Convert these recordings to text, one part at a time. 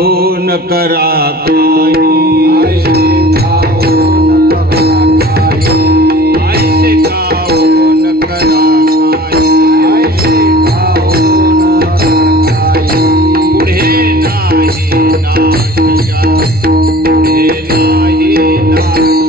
खाहो न करा काही, ऐसे खाहो न करा काही, पुढे नाही नाश या, पुढे नाही नाश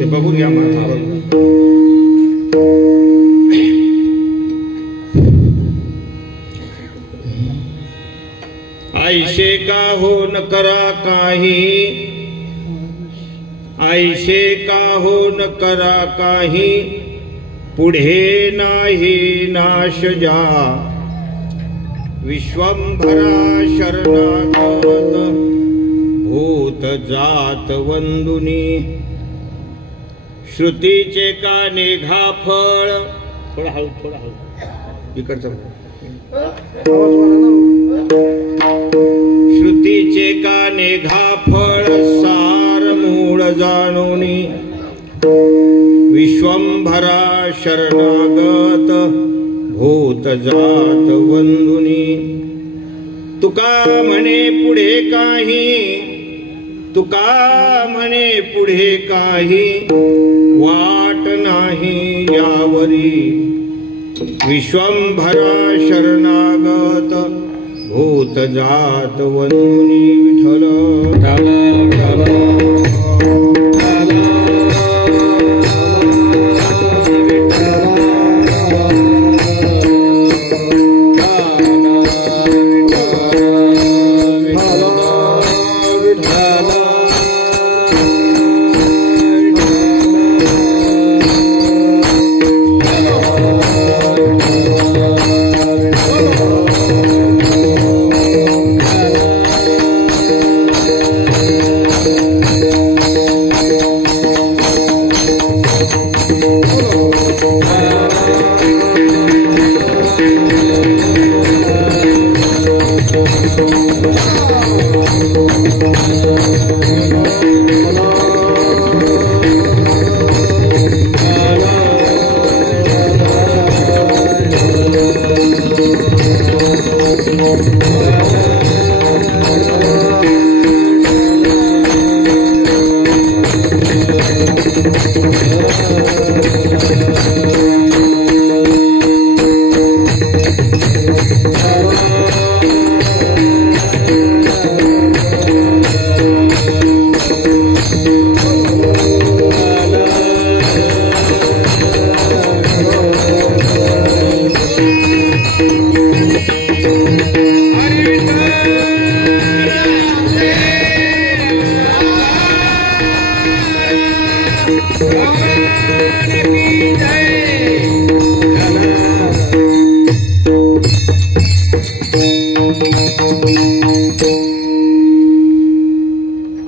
ते बघून घ्या ऐसे का हो न करा काही, ऐसे का हो न करा काही, पुढे नाही नाश जा, विश्वंभरा शरणागत भूत जात वंदुनी, श्रुतीचे काने घाफळ, थोडा हळू इकडचं, श्रुतीचे काने घाफळ सार मूळ जाणोनी, विश्वंभरा शरणागत भूत जात वंदुनी, तुका म्हणे पुढे काही, तुका म्हणे पुढे काही, वाट नाही यावरी, विश्वंभरा शरणागत भूत जात वंदुनी, विठ्ठल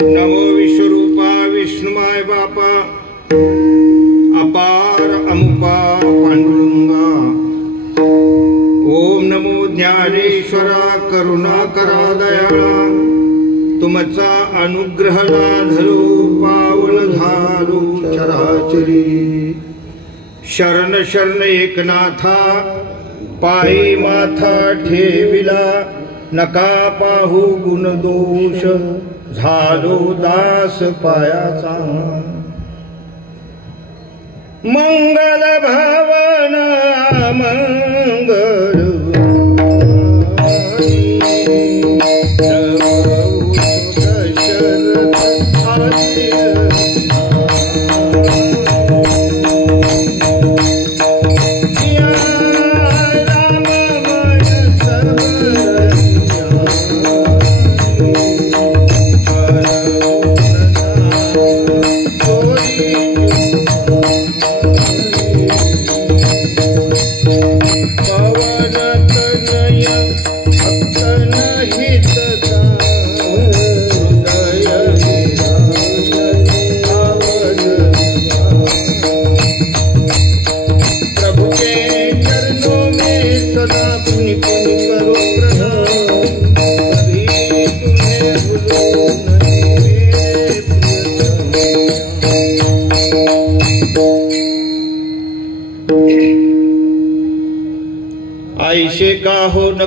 नमो विश्वरूपा विष्णुमाय बापा, अपार अमुपा पांडुरंगा, ओम नमो ज्ञानेश्वरा करुणाकरा दयाळा, तुमचा अनुग्रह लाधलो पावन झालो चराचरी, शरण शरण एकनाथा पायी माथा ठेविला, नका पाहू गुण दोष झालो दास पायाचा, मंगल भावन मंगल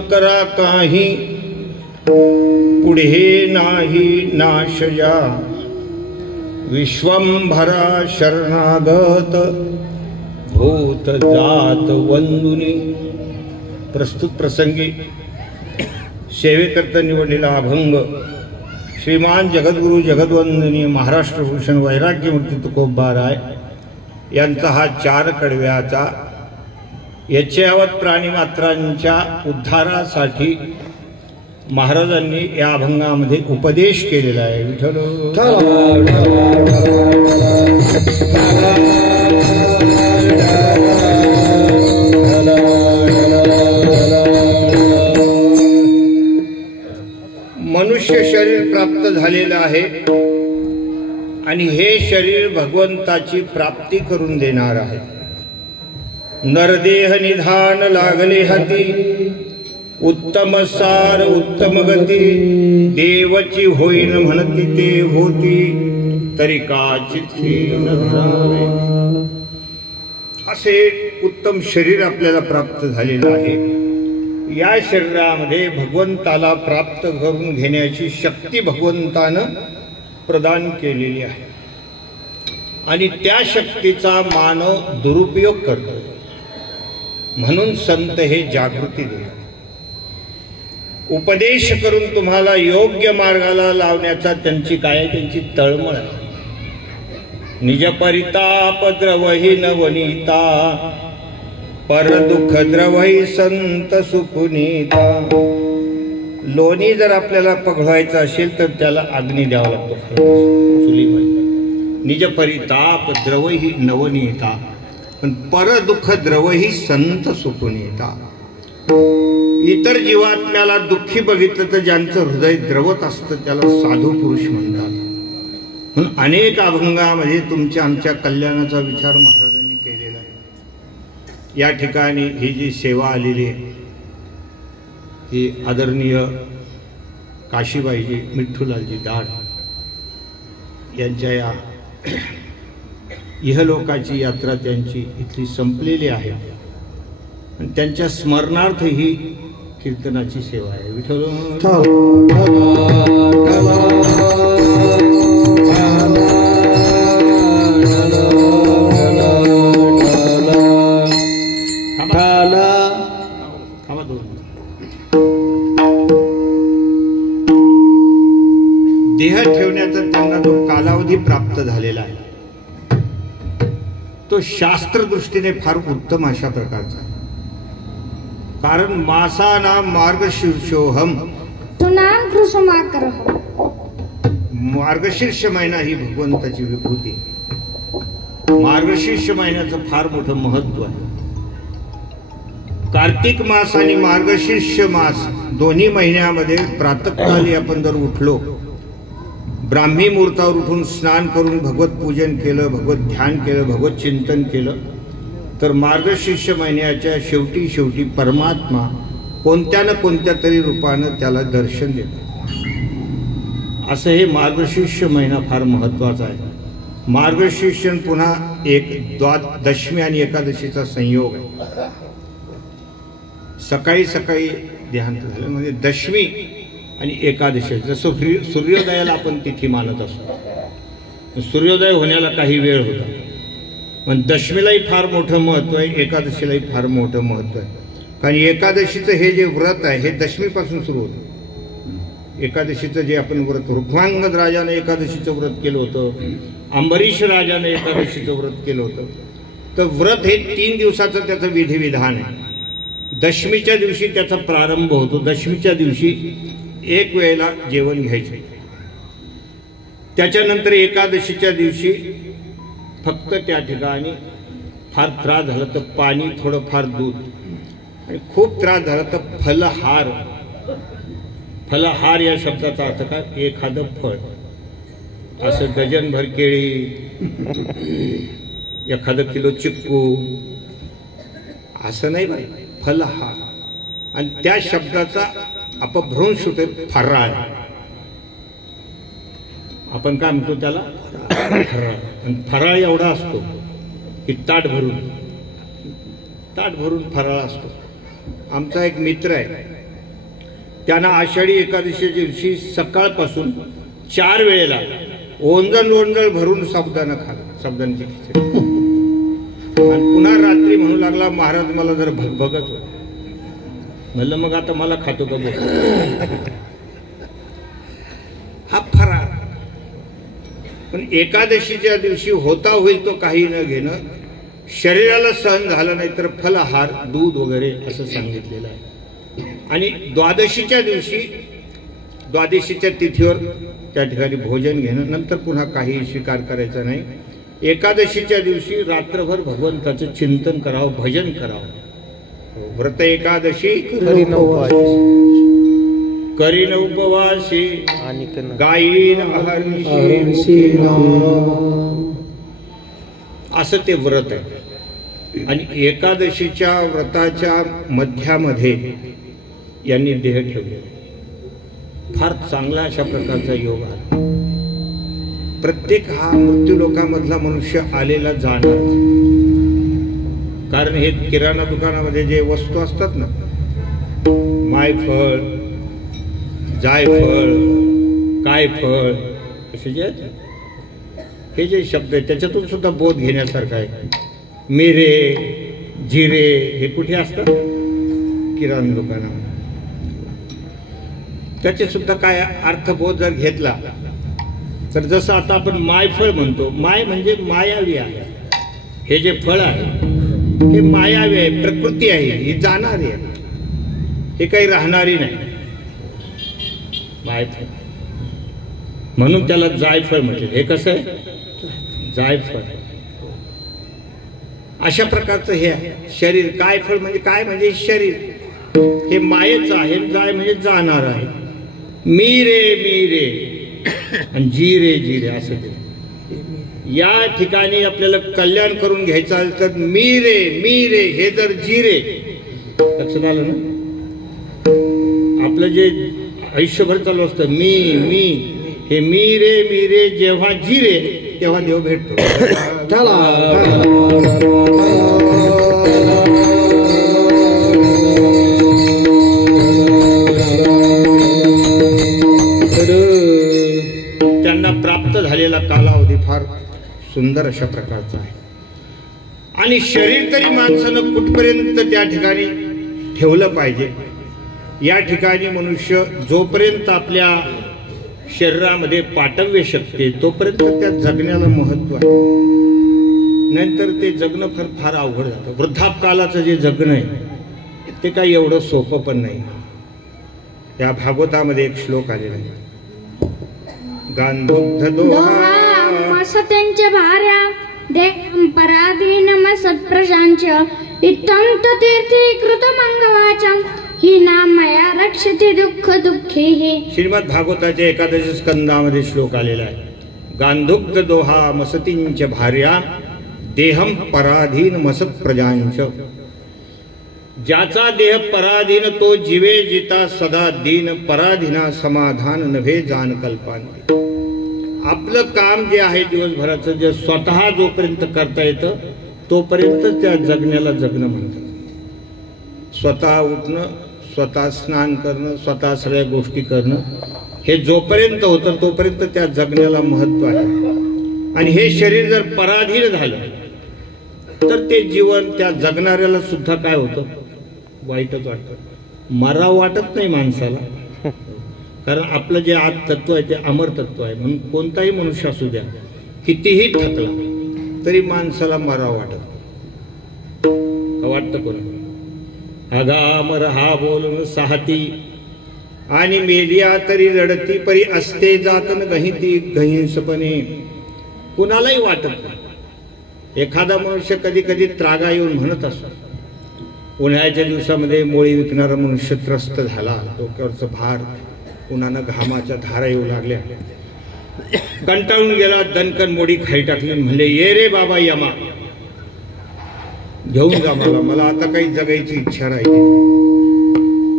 करा काही पुढे नाही नाशया विश्वंभरा शरणागत भूत जात वंदुनी। प्रस्तुत प्रसंगी सेवेकरता निवडलेला अभंग श्रीमान जगद्गुरु जगद्वंदनीय महाराष्ट्र भूषण वैराग्यमूर्ती तुकोबा राय यांचा हा 4 कडव्याचा यच्चयावत प्राणीमात्रांच्या उद्धारासाठी महाराजांनी या अभंगामध्ये उपदेश केलेला आहे। विठ्ठल मनुष्य शरीर प्राप्त झालेलं आहे आणि हे शरीर भगवंताची प्राप्ती करून देणार आहे। नरदेह निधान लागले हाती उत्तम सार उत्तम गती देवची होईन म्हणती ते होती तरी काचित असे उत्तम शरीर आपल्याला प्राप्त झालेलं आहे। या शरीरामध्ये भगवंताला प्राप्त करून घेण्याची शक्ती भगवंतानं प्रदान केलेली आहे आणि त्या शक्तीचा मानव दुरुपयोग करतो। म्हणून संत हे जागृती देतात, उपदेश करून तुम्हाला योग्य मार्गाला लावण्याचा त्यांची त्यांची तळमळ आहे। निज परिताप द्रवही नवनीता पर दुःख द्रवही संत सुपुनीता। लोणी जर आपल्याला पघवायचं असेल तर त्याला अग्नी द्यावा लागतो चुलीमध्ये। निज परिताप द्रवही नवनीता पण पर दुःख द्रवही संत सुपुनीता। इतर जीवात्म्याला दुःखी बघितलं तर ज्यांचं हृदय द्रवत असतं त्याला साधू पुरुष म्हणतात। म्हणून अनेक अभंगामध्ये तुमच्या आमच्या कल्याणाचा विचार महाराजांनी केलेला आहे। या ठिकाणी ही जी सेवा आलेली आहे ती आदरणीय काशीबाईजी मिठ्ठूलालजी दाड यांच्या या इहलोकाची यात्रा त्यांची इथली संपलेली आहे आणि त्यांच्या स्मरणार्थ ही कीर्तनाची सेवा आहे। विठ्ठल देह ठेवण्याचा त्यांना जो कालावधी प्राप्त झालेला आहे तो शास्त्र दृष्टीने फार उत्तम अशा प्रकारचा आहे। कारण मासाना मार्गशीर्षोहम मार्गशीर्ष महिना ही भगवंताची विभूती आहे। मार्गशीर्ष महिन्याचं फार मोठं महत्व आहे। कार्तिक मास आणि मार्गशीर्ष मास दोन्ही महिन्यामध्ये प्रातःकाळी आपण जर उठलो, ब्राह्मी मुहूर्तावर उठून स्नान करून भगवत पूजन केलं, भगवत ध्यान केलं, भगवत चिंतन केलं तर मार्गशीर्ष महिन्याच्या शेवटी परमात्मा कोणत्या ना कोणत्या तरी रूपानं त्याला दर्शन देतो। असं हे मार्गशीर्ष महिना फार महत्वाचा आहे। मार्गशीर्ष पुन्हा एक दशमी आणि एकादशीचा संयोग आहे। सकाळी सकाळी देहांत झालं म्हणजे दशमी आणि एकादशी, जसं सूर्योदयाला आपण तिथी मानत असतो, सूर्योदय होण्याला काही वेळ होता, पण दशमीलाही फार मोठं महत्व आहे, एकादशीलाही फार मोठं महत्व आहे। कारण एकादशीचं हे जे व्रत आहे हे दशमीपासून सुरू होतं। एकादशीचं जे आपण व्रत, रुक्मांगद राजाने एकादशीचं व्रत केलं होतं, अंबरीश राजाने एकादशीचं व्रत केलं होतं, तर व्रत हे 3 दिवसाचं त्याचं विधिविधान आहे। दशमीच्या दिवशी त्याचा प्रारंभ होतो। दशमीच्या दिवशी एक वेळेला जेवण घ्यायचं, त्याच्यानंतर एकादशीच्या दिवशी फक्त त्या ठिकाणी फार त्रास झाला तर पाणी, थोडंफार दूध, आणि खूप त्रास झाला तर फलहार। फलहार या शब्दाचा अर्थ काय? एखादं फळ, असं डझनभर केळी, एखादं किलो चिक्कू असं नाही बरं, फलहार। आणि त्या शब्दाचा अपभ्रंश होते फराळ। आपण काय म्हणतो त्याला? फराळ। आणि फराळ एवढा असतो की ताट भरून फराळ असतो। आमचा एक मित्र आहे त्यांना आषाढी एकादशीच्या दिवशी सकाळपासून 4 वेळेला ओंजळ भरून साबुदाणा खाला, साबुदाण्याची खिचडी. आणि पुन्हा रात्री म्हणू लागला, महाराज मला जर भगभगत होत. म्हणलं मग आता मला खातो का बोल. हा फराळ. पण एकादशीच्या दिवशी होता होईल तो काही न घेणं, शरीराला सहन झालं नाही तर फलाहार, दूध वगैरे असं सांगितलेलं आहे. आणि द्वादशीच्या दिवशी, द्वादशीच्या तिथीवर त्या ठिकाणी भोजन घेणं, नंतर पुन्हा काही स्वीकार करायचा नाही. एकादशीच्या दिवशी रात्रभर भगवंताचं चिंतन करावं, भजन करावं. व्रत एकादशी करीन उपवासी गायीन अहर्निशी, असं ते व्रत आहे. आणि एकादशीच्या व्रताच्या मध्यामध्ये यांनी देह ठेवले. फार चांगला अशा प्रकारचा योग आला. प्रत्येक हा मृत्यू लोकामधला मनुष्य आलेला जाणार. कारण हे किराणा दुकानामध्ये जे वस्तू असतात ना, मायफळ, जायफळ, कायफळ, असे जे आहेत, हे जे शब्द आहेत त्याच्यातून सुद्धा बोध घेण्यासारखा आहे. मिरे, जिरे हे कुठे असतात? किराणा दुकानामध्ये. त्याचे सुद्धा काय अर्थबोध जर घेतला तर जसं आता आपण मायफळ म्हणतो, माय म्हणजे मायावी आहे. हे जे फळ आहे हे मायावी आहे, प्रकृती आहे, ही जाणारी आहे, हे काही राहणारी नाही. मायफळ म्हणून त्याला जायफळ म्हटले. हे कसं आहे? जायफळ. अशा प्रकारचं हे आहे शरीर. काय फळ म्हणजे काय? म्हणजे शरीर हे मायेचं आहे. जाय म्हणजे जाणार आहे. मी रे आणि जी रे असं ते. या ठिकाणी आपल्याला कल्याण करून घ्यायचं आहे तर मी रे हे जर जी रे लक्षात आलं ना. आपलं जे आयुष्यभर चालू असतं मी हे मी रे जेव्हा जी रे तेव्हा देव भेटतो. त्यांना प्राप्त झालेला कालावधी फार सुंदर अशा प्रकारचा आहे. आणि शरीर तरी माणसानं कुठपर्यंत त्या ठिकाणी ठेवलं पाहिजे. या ठिकाणी मनुष्य जोपर्यंत आपल्या शरीरामध्ये पाठव्य शक्ती तोपर्यंत त्या जगण्याला महत्व आहे. नंतर ते जगणं फार अवघड जातं. वृद्धापकालाचं जे जगणं आहे ते काही एवढं सोपं पण नाही. या भागवतामध्ये एक श्लोक आलेला आहे. गांधुग्ध दोहा सत्यांच्या भार्या देहं पराधीन सत्प्रशांच्या इत्थं तीर्थी कृत मंगवाचं ही नामया रक्षते दुःख दुःखी. श्रीमद भागवताच्या 11 स्कंदामध्ये श्लोक आलेला आहे. गांधुग्ध दोहा मसतींच्या भार्या देहं पराधीन मसत प्रजांच. ज्याचा देह पराधीन तो जीवे जिता सदा दीन पराधीना समाधान नव्हे जाण कल्पांती. आपलं काम जे आहे दिवसभराचं जे स्वतः जोपर्यंत करता येतं तोपर्यंत त्या जगण्याला जगणं म्हणतात. स्वतः उठणं, स्वतः स्नान करणं, स्वतः सगळ्या गोष्टी करणं हे जोपर्यंत होतं तोपर्यंत त्या जगण्याला महत्व आहे. आणि हे शरीर जर पराधीन झालं तर ते जीवन त्या जगणाऱ्याला सुद्धा काय होतं? वाईटच वाटतं. मराव वाटत नाही माणसाला. कारण आपलं जे आत तत्व आहे ते अमर तत्व आहे. म्हणून कोणताही मनुष्य असू द्या, कितीही थकला तरी माणसाला मराव वाटत वाटतं. कोणा अगामर हा बोलून साहती आणि मेलिया तरी रडती परी असते जातन गहिती गहिंसपणे. कुणालाही वाटत नाही. एखादा मनुष्य कधी कधी त्रागा येऊन म्हणत असतो. उन्हाळ्याच्या दिवसामध्ये मोळी विकणारा मनुष्य त्रस्त झाला. डोक्यावरचं भार, उन्हानं घामाच्या धारा येऊ लागल्या. कंटाळून गेला. दणकन मोडी खाई टाकली. म्हणले ये रे बाबा यमा, घेऊन जा मला आता काही जगायची इच्छा राहिली.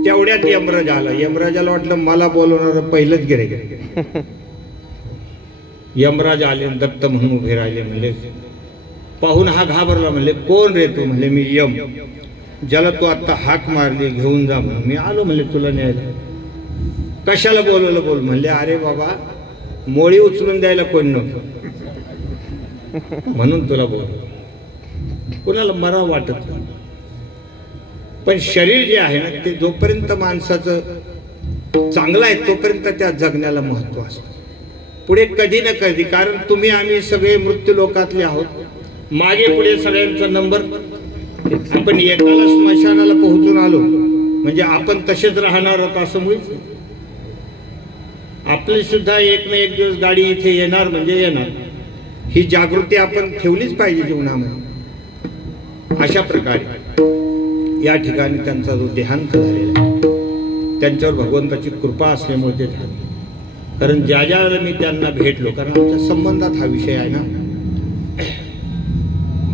तेवढ्यात यमराज आला. यमराजाला वाटलं मला बोलवणार पहिलंच गिऱ्हाईक. यमराज आले, दत्त म्हणून उभे राहिले. म्हणले पाहून हा घाबरला. म्हणले कोण रे तू? म्हणले मी यम, ज्याला तू आता हाक मारली घेऊन जा म्हणून. मी आलो म्हणले तुला न्यायला. कशाला बोलवलं बोल म्हणले, अरे बाबा मोळी उचलून द्यायला कोण नव्हतं म्हणून तुला बोल. कोणाला मरा वाटत नाही, पण शरीर जे आहे ना ते जोपर्यंत माणसाचं चांगलं आहे तोपर्यंत त्या जगण्याला महत्व असतं. पुढे कधी ना कधी, कारण तुम्ही आम्ही सगळे मृत्यू लोकातले आहोत, मागे पुढे सगळ्यांचा नंबर. आपण एकाला स्मशानाला पोहोचून आलो म्हणजे आपण तसेच राहणार आहोत असं मुळीच. आपली सुद्धा एक ना एक दिवस गाडी इथे येणार म्हणजे येणार. ही जागृती आपण ठेवलीच पाहिजे जीवनामध्ये. अशा प्रकारे या ठिकाणी त्यांचा जो देहांत झालेला आहे त्यांच्यावर भगवंताची कृपा असल्यामुळे ते झालं. कारण ज्या ज्यावेळेला मी त्यांना भेटलो, कारण आमच्या संबंधात हा विषय आहे ना,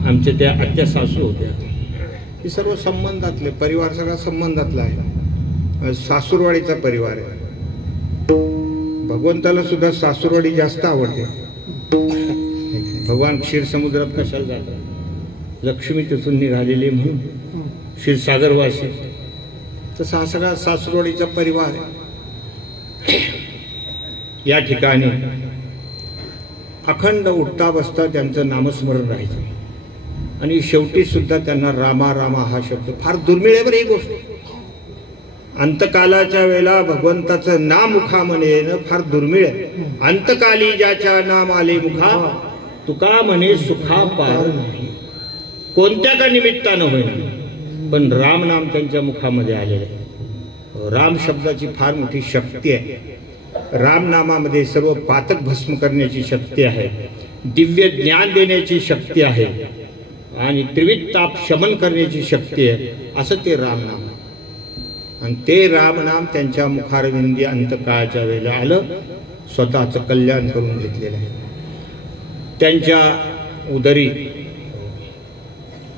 आमच्या त्या आत्या सासू होत्या, हे सर्व संबंधातले, परिवार सगळा संबंधातला आहे, सासूरवाडीचा परिवार आहे. भगवंताला सुद्धा सासूरवाडी जास्त आवडते. भगवान क्षीरसमुद्रात कशाला जातात, लक्ष्मी तिथून निघालेली म्हणून क्षीरसागरवासी. तसा हा सगळा सासूरवाडीचा परिवार आहे. या ठिकाणी अखंड उठता बसता त्यांचं नामस्मरण राहायचं आणि शेवटी सुद्धा त्यांना रामा रामा हा शब्द फार दुर्मिळ आहे बरं. ही गोष्ट अंतकालाच्या वेळेला भगवंताचं नाम मुखामध्ये येणं फार दुर्मिळ आहे. अंतकाली ज्याच्या नाम आले मुखा तुका म्हणे सुखा पार नाही. कोणत्या का निमित्तानं होईना पण राम नाम त्यांच्या मुखामध्ये आलेलं आहे. राम शब्दाची फार मोठी शक्ती आहे. राम नामामध्ये सर्व पातक भस्म करण्याची शक्ती आहे, दिव्य ज्ञान देण्याची शक्ती आहे आणि त्रिविध ताप शमन करण्याची शक्ती आहे. असं ते राम नाम आहे. आणि ते राम नाम त्यांच्या मुखारविंदी अंतकाळच्या वेळेला आलं, स्वतःचं कल्याण करून घेतलेलं आहे. त्यांच्या उदरी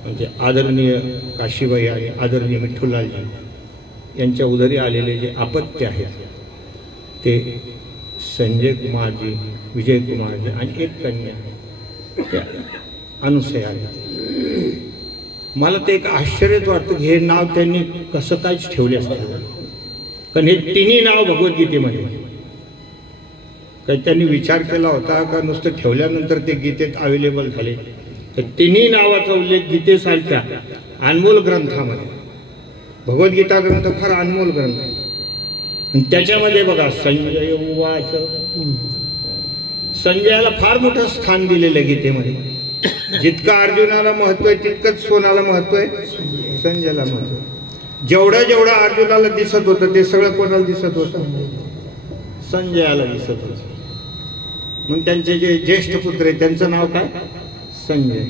म्हणजे आदरणीय काशीबाई आणि आदरणीय विठ्ठललालजी यांच्या उदरी आलेले जे अपत्य आहेत ते संजय कुमारजी, विजय कुमारजी आणि एक कन्या अनुसया. मला ते एक आश्चर्यच वाटतं की हे नाव त्यांनी कसं काहीच ठेवले असतं. कारण हे तिन्ही नाव भगवद्गीतेमध्ये काही त्यांनी विचार केला होता का नुसतं ठेवल्यानंतर ते गीतेत अवेलेबल झाले. तर तिन्ही नावाचा उल्लेख गीतेसारख्या अनमोल ग्रंथामध्ये, भगवद्गीता ग्रंथ फार अनमोल ग्रंथ आहे. त्याच्यामध्ये बघा संजय उवाच, संजयाला फार मोठं स्थान दिलेलं आहे गीतेमध्ये. जितकं अर्जुनाला महत्व आहे तितकंच सोनाला महत्व आहे, संजयाला महत्व आहे. जेवढं जेवढं अर्जुनाला दिसत होतं ते सगळं कोणाला दिसत होतं, संजयाला दिसत होतं. मग त्यांचे जे ज्येष्ठ पुत्र आहे त्यांचं नाव काय, संजय.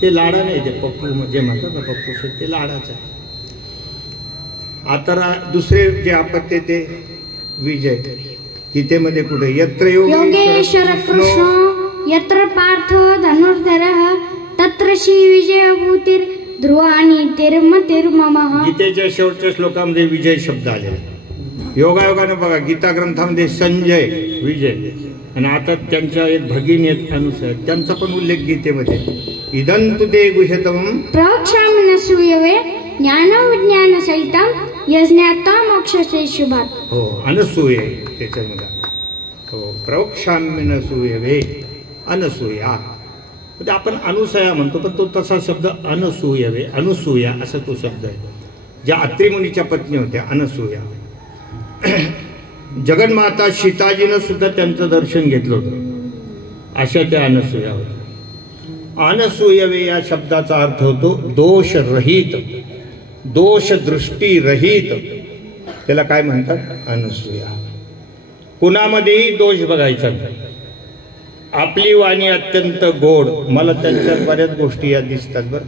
ते लाडा नाही, ते पप्पू म्हणजे म्हणतात ना पप्पू, ते लाडाच आहे. आता दुसरे जे अपत्य ते विजय. गीतेमध्ये कुठे यत्र योगेश्वर कृष्ण यत्र पार्थ धनुर्धरः तत्र श्री विजय भूतिर ध्रुवानी तिर्मतिर्ममः. गीतेच्या शेवटच्या श्लोकामध्ये विजय शब्द आलेला. योगायोगाने बघा गीता ग्रंथामध्ये संजय विजय, आणि आता त्यांच्या एक भगिनी आहेत अनुसया, त्यांचा पण उल्लेख गीतेमध्ये. इदंतु ते गुह्यतमं प्रवक्ष्यामि सूयवे ज्ञान विज्ञान सहितम यज्ञाता मोक्षसे शुभात. हो, अनसूय त्याच्यामध्ये. हो, प्रवक्ष्यामि सूयवे अनसूया. म्हणजे आपण अनुसया म्हणतो पण तो तसा शब्द अनसूयवे, अनुसूया असा तो शब्द आहे. ज्या अत्रि मुनीच्या पत्नी होत्या अनसूया. जगन्माता सीताजीनं सुद्धा त्यांचं दर्शन घेतलं होतं, अशा त्या अनसूया होत्या. अनसूयवे या शब्दाचा अर्थ होतो दोष रहित, दोष दृष्टी रहित. त्याला काय म्हणतात, अनसूया. कुणामध्येही दोष बघायचा नाही. आपली वाणी अत्यंत गोड. मला त्यांच्यात बऱ्याच गोष्टी या दिसतात बरं.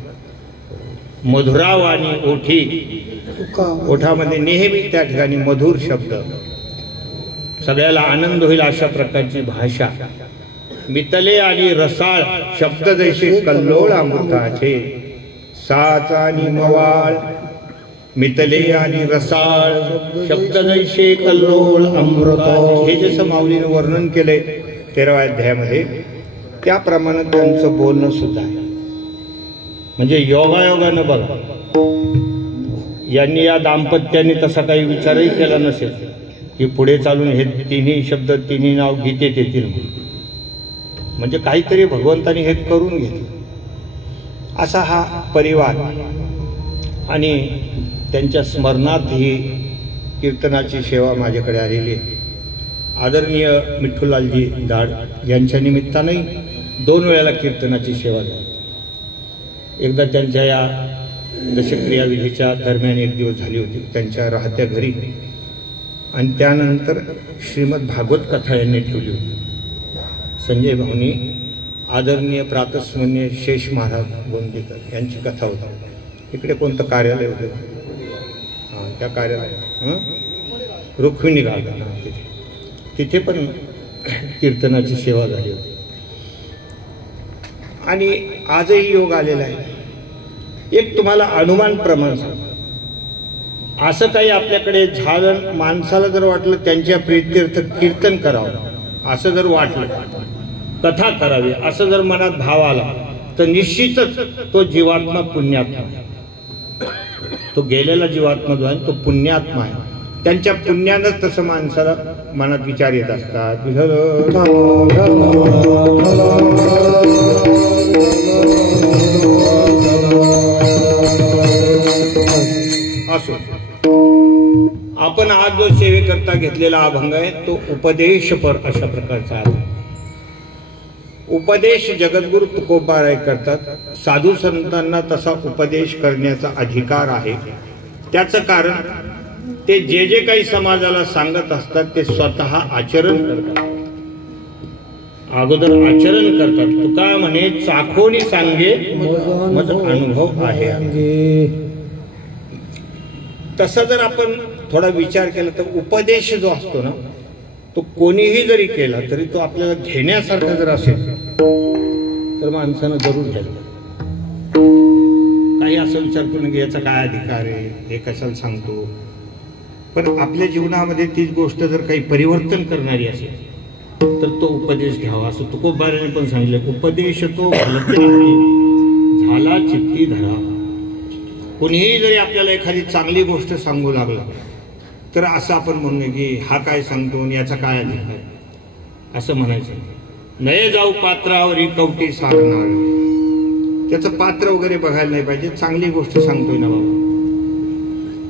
मधुरा वाणी ओठी, ओठामध्ये नेहमी त्या ठिकाणी मधुर शब्द, सगळ्याला आनंद होईल अशा प्रकारची भाषा. मितले आणि रसाळ शब्द जैसे कल्लोळ अमृताचे, साच आणि मवाळ. मितले आणि रसाळ शब्द जैसे कल्लोळ अमृताचे, हे जसं माऊलीनं वर्णन केलंय 13व्या अध्यायामध्ये, त्याप्रमाणे त्यांचं बोलणं सुद्धा आहे. म्हणजे योगायोगानं बघा, यांनी या दाम्पत्याने तसा काही विचारही केला नसेल की पुढे चालून हे तिन्ही शब्द तिन्ही नाव गीतेत येतील, म्हणजे काहीतरी भगवंतानी हे करून घेतलं असा हा परिवार. आणि त्यांच्या स्मरणात ही कीर्तनाची सेवा माझ्याकडे आलेली आहे. आदरणीय मिठ्ठूलालजी दाड यांच्या निमित्तानंही 2 वेळेला कीर्तनाची सेवा झाली. एकदा त्यांच्या या दशक्रियाविधीच्या दरम्यान एक दिवस झाली होती त्यांच्या राहत्या घरी, आणि त्यानंतर श्रीमद भागवत कथा यांनी ठेवली होती. संजय भाऊनी आदरणीय प्रातस्मरणीय शेष महाराज गोंदीकर यांची कथा होती. इकडे कोणतं कार्यालय होतं? हां, त्या कार्यालयात रुक्मिणी गार्डन, तिथे पण कीर्तनाची सेवा झाली होती. आणि आजही योग आलेला आहे. एक तुम्हाला अनुमान प्रमाण सांग, असं काही आपल्याकडे झालं, माणसाला जर वाटलं त्यांच्या प्रीत्यर्थ कीर्तन करावं असं जर वाटलं, कथा करावी असं जर मनात भाव आला, तर निश्चितच तो जीवात्मा पुण्यात्मा आहे. तो गेलेला जीवात्मा जो आहे तो पुण्यात्मा आहे. त्यांच्या पुण्यानंच तसं माणसाला मनात विचार येत असतात. असो, आपण आज जो सेवेकरता घेतलेला अभंग आहे तो उपदेशपर अशा प्रकारचा आहे. उपदेश जगद्गुरु तुकोबाराय करतात. साधू संतांना तसा उपदेश करण्याचा अधिकार आहे. त्याचं कारण ते जे जे काही समाजाला सांगत असतात ते स्वतः आचरण करतात. अगोदर आचरण करतात. तुका म्हणे चाखोनी सांगे मज अनुभव आहे. तसा जर आपण थोडा विचार केला तर उपदेश जो असतो ना, तो कोणीही जरी केला तरी तो आपल्याला घेण्यासारखा जर असेल तर माणसानं जरूर घ्यायला. काही असं विचार करून की याचा काय अधिकार आहे, हे कशाला सांगतो. पण आपल्या जीवनामध्ये तीच गोष्ट जर काही परिवर्तन करणारी असेल तर तो उपदेश घ्यावा. असं तुकोबाराने पण सांगितलं, उपदेश तो झाला चित्ती धरा. कोणीही जरी आपल्याला एखादी चांगली गोष्ट सांगू लागला तर असं आपण म्हणू की हा काय सांगतो आणि याचा काय अधिकार, असं म्हणायचं. नये जाऊ पात्रावरी कवटी सारणार. त्याचं पात्र वगैरे बघायला नाही पाहिजे. चांगली गोष्ट सांगतोय ना बाबा.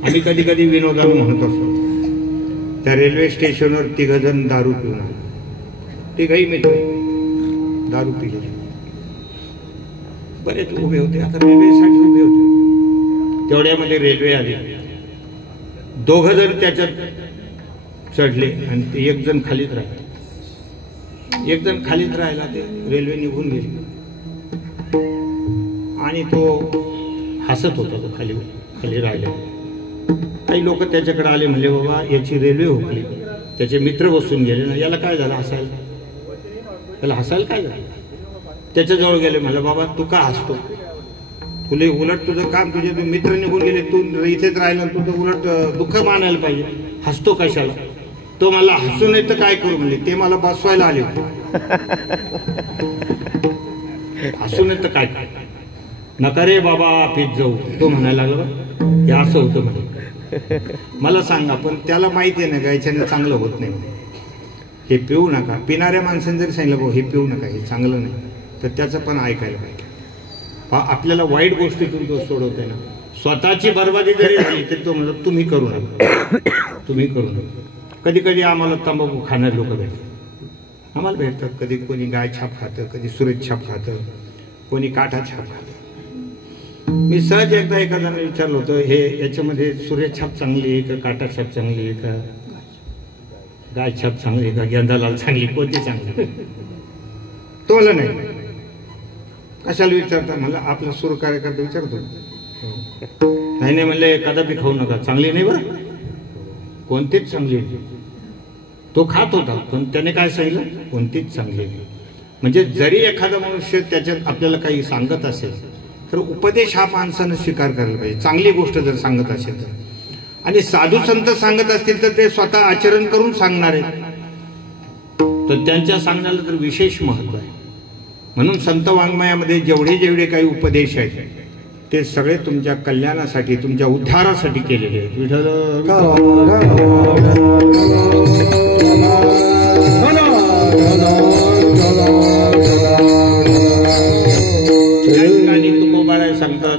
आम्ही कधी कधी विनोदाला म्हणत असतो, त्या रेल्वे स्टेशनवर 3 जण दारू पिऊन आले. 3 मित्र दारू पिले. बरेच उभे होते. आता रेल्वेसाठी उभे होते. तेवढ्यामध्ये रेल्वे आली. 2 जण त्याच्यात चढले आणि ते 1 जण खालीच राहिला. 1 जण खालीच राहिला. ते रेल्वे निघून गेली आणि तो हसत होता. तो खाली राहिला. काही लोक त्याच्याकडे आले, म्हणले बाबा याची रेल्वे हुकली. त्याचे मित्र बसून गेले ना, याला काय झालं हसायला, त्याला हसायला काय झालं. त्याच्याजवळ गेले, म्हणलं बाबा तू का हसतो, तुला उलट तुझं काम, तुझे मित्र निघून गेले, तू इथेच राहिला, तुझं उलट दुःख मानायला पाहिजे, हसतो कशाला. तो मला हसू नये तर काय करू म्हणले, ते मला बसवायला आले होते. हसू नये तर काय काय नका रे बाबा पीत जाऊ. तो म्हणायला लागला हे असं होतं म्हणे. मला सांगा, पण त्याला माहिती आहे ना का याच्याने चांगलं होत नाही, हे पिऊ नका. पिणाऱ्या माणसाने जरी सांगितलं भाऊ हे पिऊ नका, हे चांगलं नाही, तर त्याचं पण ऐकायला पाहिजे. आपल्याला वाईट गोष्टीतून तो सोडवतोय ना. स्वतःची बर्बादी जरी झाली तरी तो म्हणतो तुम्ही करू नका, तुम्ही करू नका. कधी कधी आम्हाला तंबाखू खाणारे लोक भेटतात, आम्हाला भेटतात. कधी कोणी गाय छाप खातं, कधी सुरेश छाप खातं, कोणी काठा छाप खातं. मी सहज एकदा एका जणांना विचारलं होतं, हे याच्यामध्ये सुरेश छाप चांगली आहे का, काटा छाप चांगली आहे का, गाय छाप चांगली आहे का, गेंदालाल चांगली, कोणती चांगली. तो मला नाही. कशाला विचारता म्हणलं, आपला सुर कार्यकर्ता विचारतो. नाही नाही म्हणले कदापि खाऊ नका, चांगली नाही बरं, कोणतीच चांगली नाही. तो खात होता पण त्याने काय सांगितलं, कोणतीच चांगली नाही. म्हणजे जरी एखादा मनुष्य त्याच्यात आपल्याला काही सांगत असेल तर उपदेश हा माणसानं स्वीकार करायला पाहिजे. चांगली गोष्ट जर सांगत असेल तर, आणि साधू संत सांगत असतील तर ते स्वतः आचरण करून सांगणार आहेत, तर त्यांच्या सांगण्याला तर विशेष महत्व आहे. म्हणून संत वाङ्मयामध्ये जेवढे जेवढे काही उपदेश आहेत ते सगळे तुमच्या कल्याणासाठी, तुमच्या उद्धारासाठी केलेले आहेत. विठ्ठल तुकोबाराय सांगतात,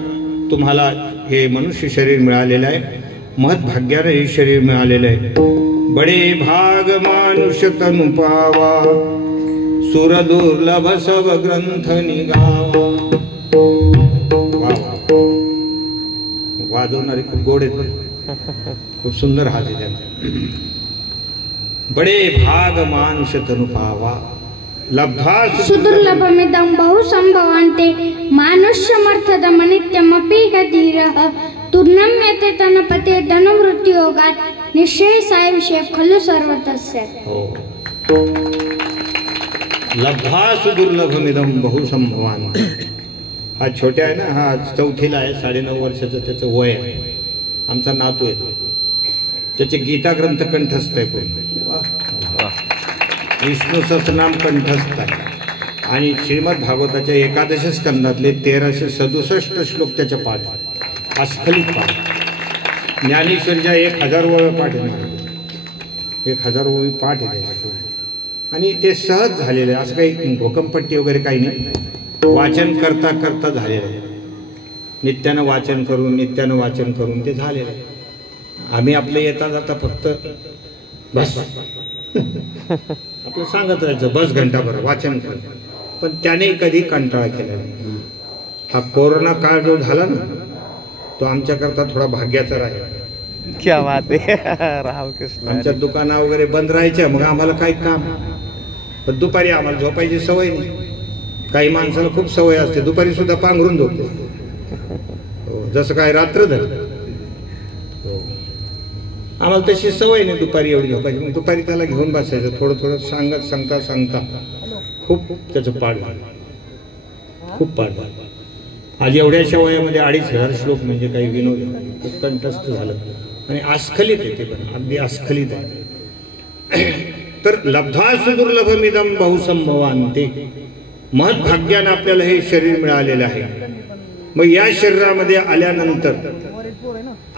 तुम्हाला हे मनुष्य शरीर मिळालेलं आहे, महत्भाग्याने हे शरीर मिळालेलं आहे. बडे भाग मानुष तनु पावा, सुर दुर्लभ सब ग्रंथ निगावा. वाजवणारे खूप गोड आहेत, खूप सुंदर हात आहे त्यांचा. बडे भाग मानुष तनु पावा, लब्धा सुदुर्लभमिदं बहुसंभवान्ते, मानुष्यमर्थदम नित्यमपि धीरः, तुर्नम्यते तनपते धनमृत्युयोगात्, निःशेषाय विषय खलु सर्वतस्य. लब्धा सुदुर्लभमिदं बहुसंभवान्ते. हा छोट्या आहे ना, हा चौथीला आहे, 9.5 वर्षाचं त्याचं वय आहे. आमचा नातू आहे, त्याचे गीता ग्रंथ कंठस्थ आहे पूर्ण, विष्णू सहस्रनाम कंठस्थ आहे, आणि श्रीमद भागवताच्या 11 स्कंदातले 1367 श्लोक त्याच्या पाठ, अस्खलित पाठ. ज्ञानेश्वरीच्या 1000 ओळी पाठ आहे, 1000 ओळी पाठ आहे त्याच्या, आणि ते सहज झालेलं आहे. असं काही भोकंपट्टी वगैरे काही नाही, वाचन करता करता झालेलं आहे. नित्यानं वाचन करून ते झालेलं आहे. आम्ही आपलं येता जाता फक्त बस आपलं सांगत राहायचं, बस घंटाभर वाचन कर, पण त्याने कधी कंटाळा केला नाही. हा कोरोना काळ जो झाला ना, तो आमच्याकरता थोडा भाग्याचा राहील. क्या बात आहे. रामकृष्ण. आमच्या दुकाना वगैरे बंद राहायच्या, मग आम्हाला काही काम, पण दुपारी आम्हाला झोपायची सवय नाही. काही माणसाला खूप सवय असते, दुपारी सुद्धा पांघरून झोपते, जसं काय रात्र झालं. आम्हाला तशी सवय नाही दुपारी एवढी झोपायची. मग दुपारी त्याला घेऊन बसायचं, थोडं थोडं सांगता खूप त्याचं पाठ झालं, खूप पाठ झालं. आज एवढ्याशा वयामध्ये 2500 श्लोक म्हणजे काही विनोद, खूप कंठस्थ झालं, आणि अस्खलित आहे ते पण, अगदी अस्खलित आहे. तर लब्धा सुदुर्लभमिदं बहुसंभवान्ते, महत्भाग्यानं आपल्याला हे शरीर मिळालेलं आहे. मग या शरीरामध्ये आल्यानंतर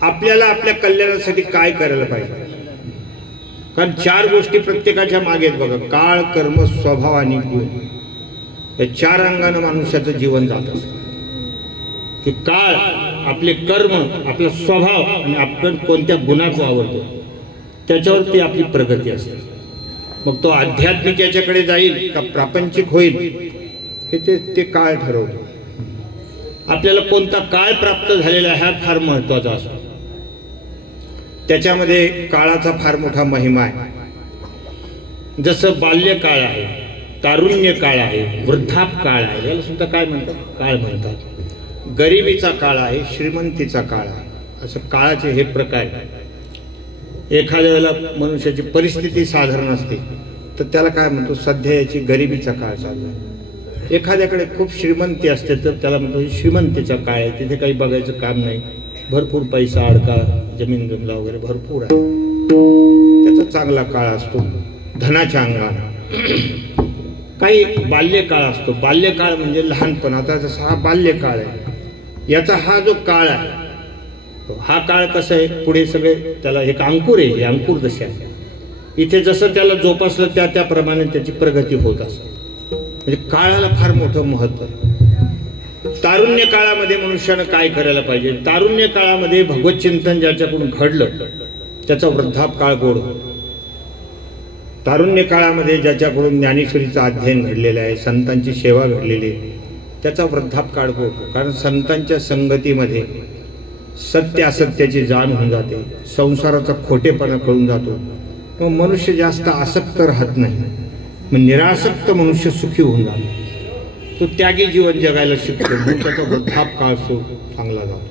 आपल्याला आपल्या कल्याणासाठी काय करायला पाहिजे? कारण 4 गोष्टी प्रत्येकाच्या मागे आहेत बघा, काळ, कर्म, स्वभाव आणि गुण. या 4 अंगानं मनुष्याचं जीवन जात असतं. की काळ, आपले कर्म, आपला स्वभाव, आणि आपण कोणत्या गुणात वावरतो त्याच्यावरती आपली प्रगती असते. मग तो आध्यात्मिक याच्याकडे जाईल का प्रापंचिक होईल, हे ते काळ ठरवतो. आपल्याला कोणता काळ प्राप्त झालेला आहे हा फार महत्वाचा असतो. त्याच्यामध्ये काळाचा फार मोठा महिमा आहे. जसं बाल्यकाळ आहे, तारुण्य काळ आहे, वृद्धाप काळ आहे, याला सुद्धा काय म्हणतात? काळ म्हणतात. गरिबीचा काळ आहे, श्रीमंतीचा काळ आहे, असं काळाचे हे प्रकार. एखाद्या वेळेला मनुष्याची परिस्थिती साधारण असते तर त्याला काय म्हणतो? सध्या याची गरिबीचा काळ चालला. एखाद्याकडे खूप श्रीमंती असते तर त्याला म्हणतो श्रीमंतीचा काळ आहे, तिथे काही बघायचं काम नाही, भरपूर पैसा अडका, जमीन जमला वगैरे भरपूर आहे, त्याचा चांगला काळ असतो धनाच्या अंगाने. काही बाल्यकाळ असतो. बाल्यकाळ म्हणजे लहानपण. आता जसा हा बाल्यकाळ आहे, याचा हा जो काळ आहे, हा काळ कसा आहे, पुढे सगळे त्याला एक अंकुर आहे, अंकुर दशा आहे. इथे जसं त्याला जोपासलं त्याप्रमाणे त्याची प्रगती होत असते. म्हणजे काळाला फार मोठं महत्व आहे. तारुण्य काळामध्ये मनुष्यानं काय करायला पाहिजे? तारुण्य काळामध्ये भगवत चिंतन ज्याच्याकडून घडलं त्याचा वृद्धाप काळ गोड. तारुण्य काळामध्ये ज्याच्याकडून ज्ञानेश्वरीचं अध्ययन घडलेलं आहे, संतांची सेवा घडलेली आहे, त्याचा वृद्धाप काळ गोड. कारण संतांच्या संगतीमध्ये सत्य असत्याची जाण होऊन जाते, संसाराचा खोटेपणा कळून जातो. मग मनुष्य जास्त आसक्त राहत नाही, मग निरासक्त मनुष्य सुखी होऊन जातो. तो त्यागी जीवन जगायला शिकतो, म्हणून त्याचा वृद्धाप काळ चांगला जातो.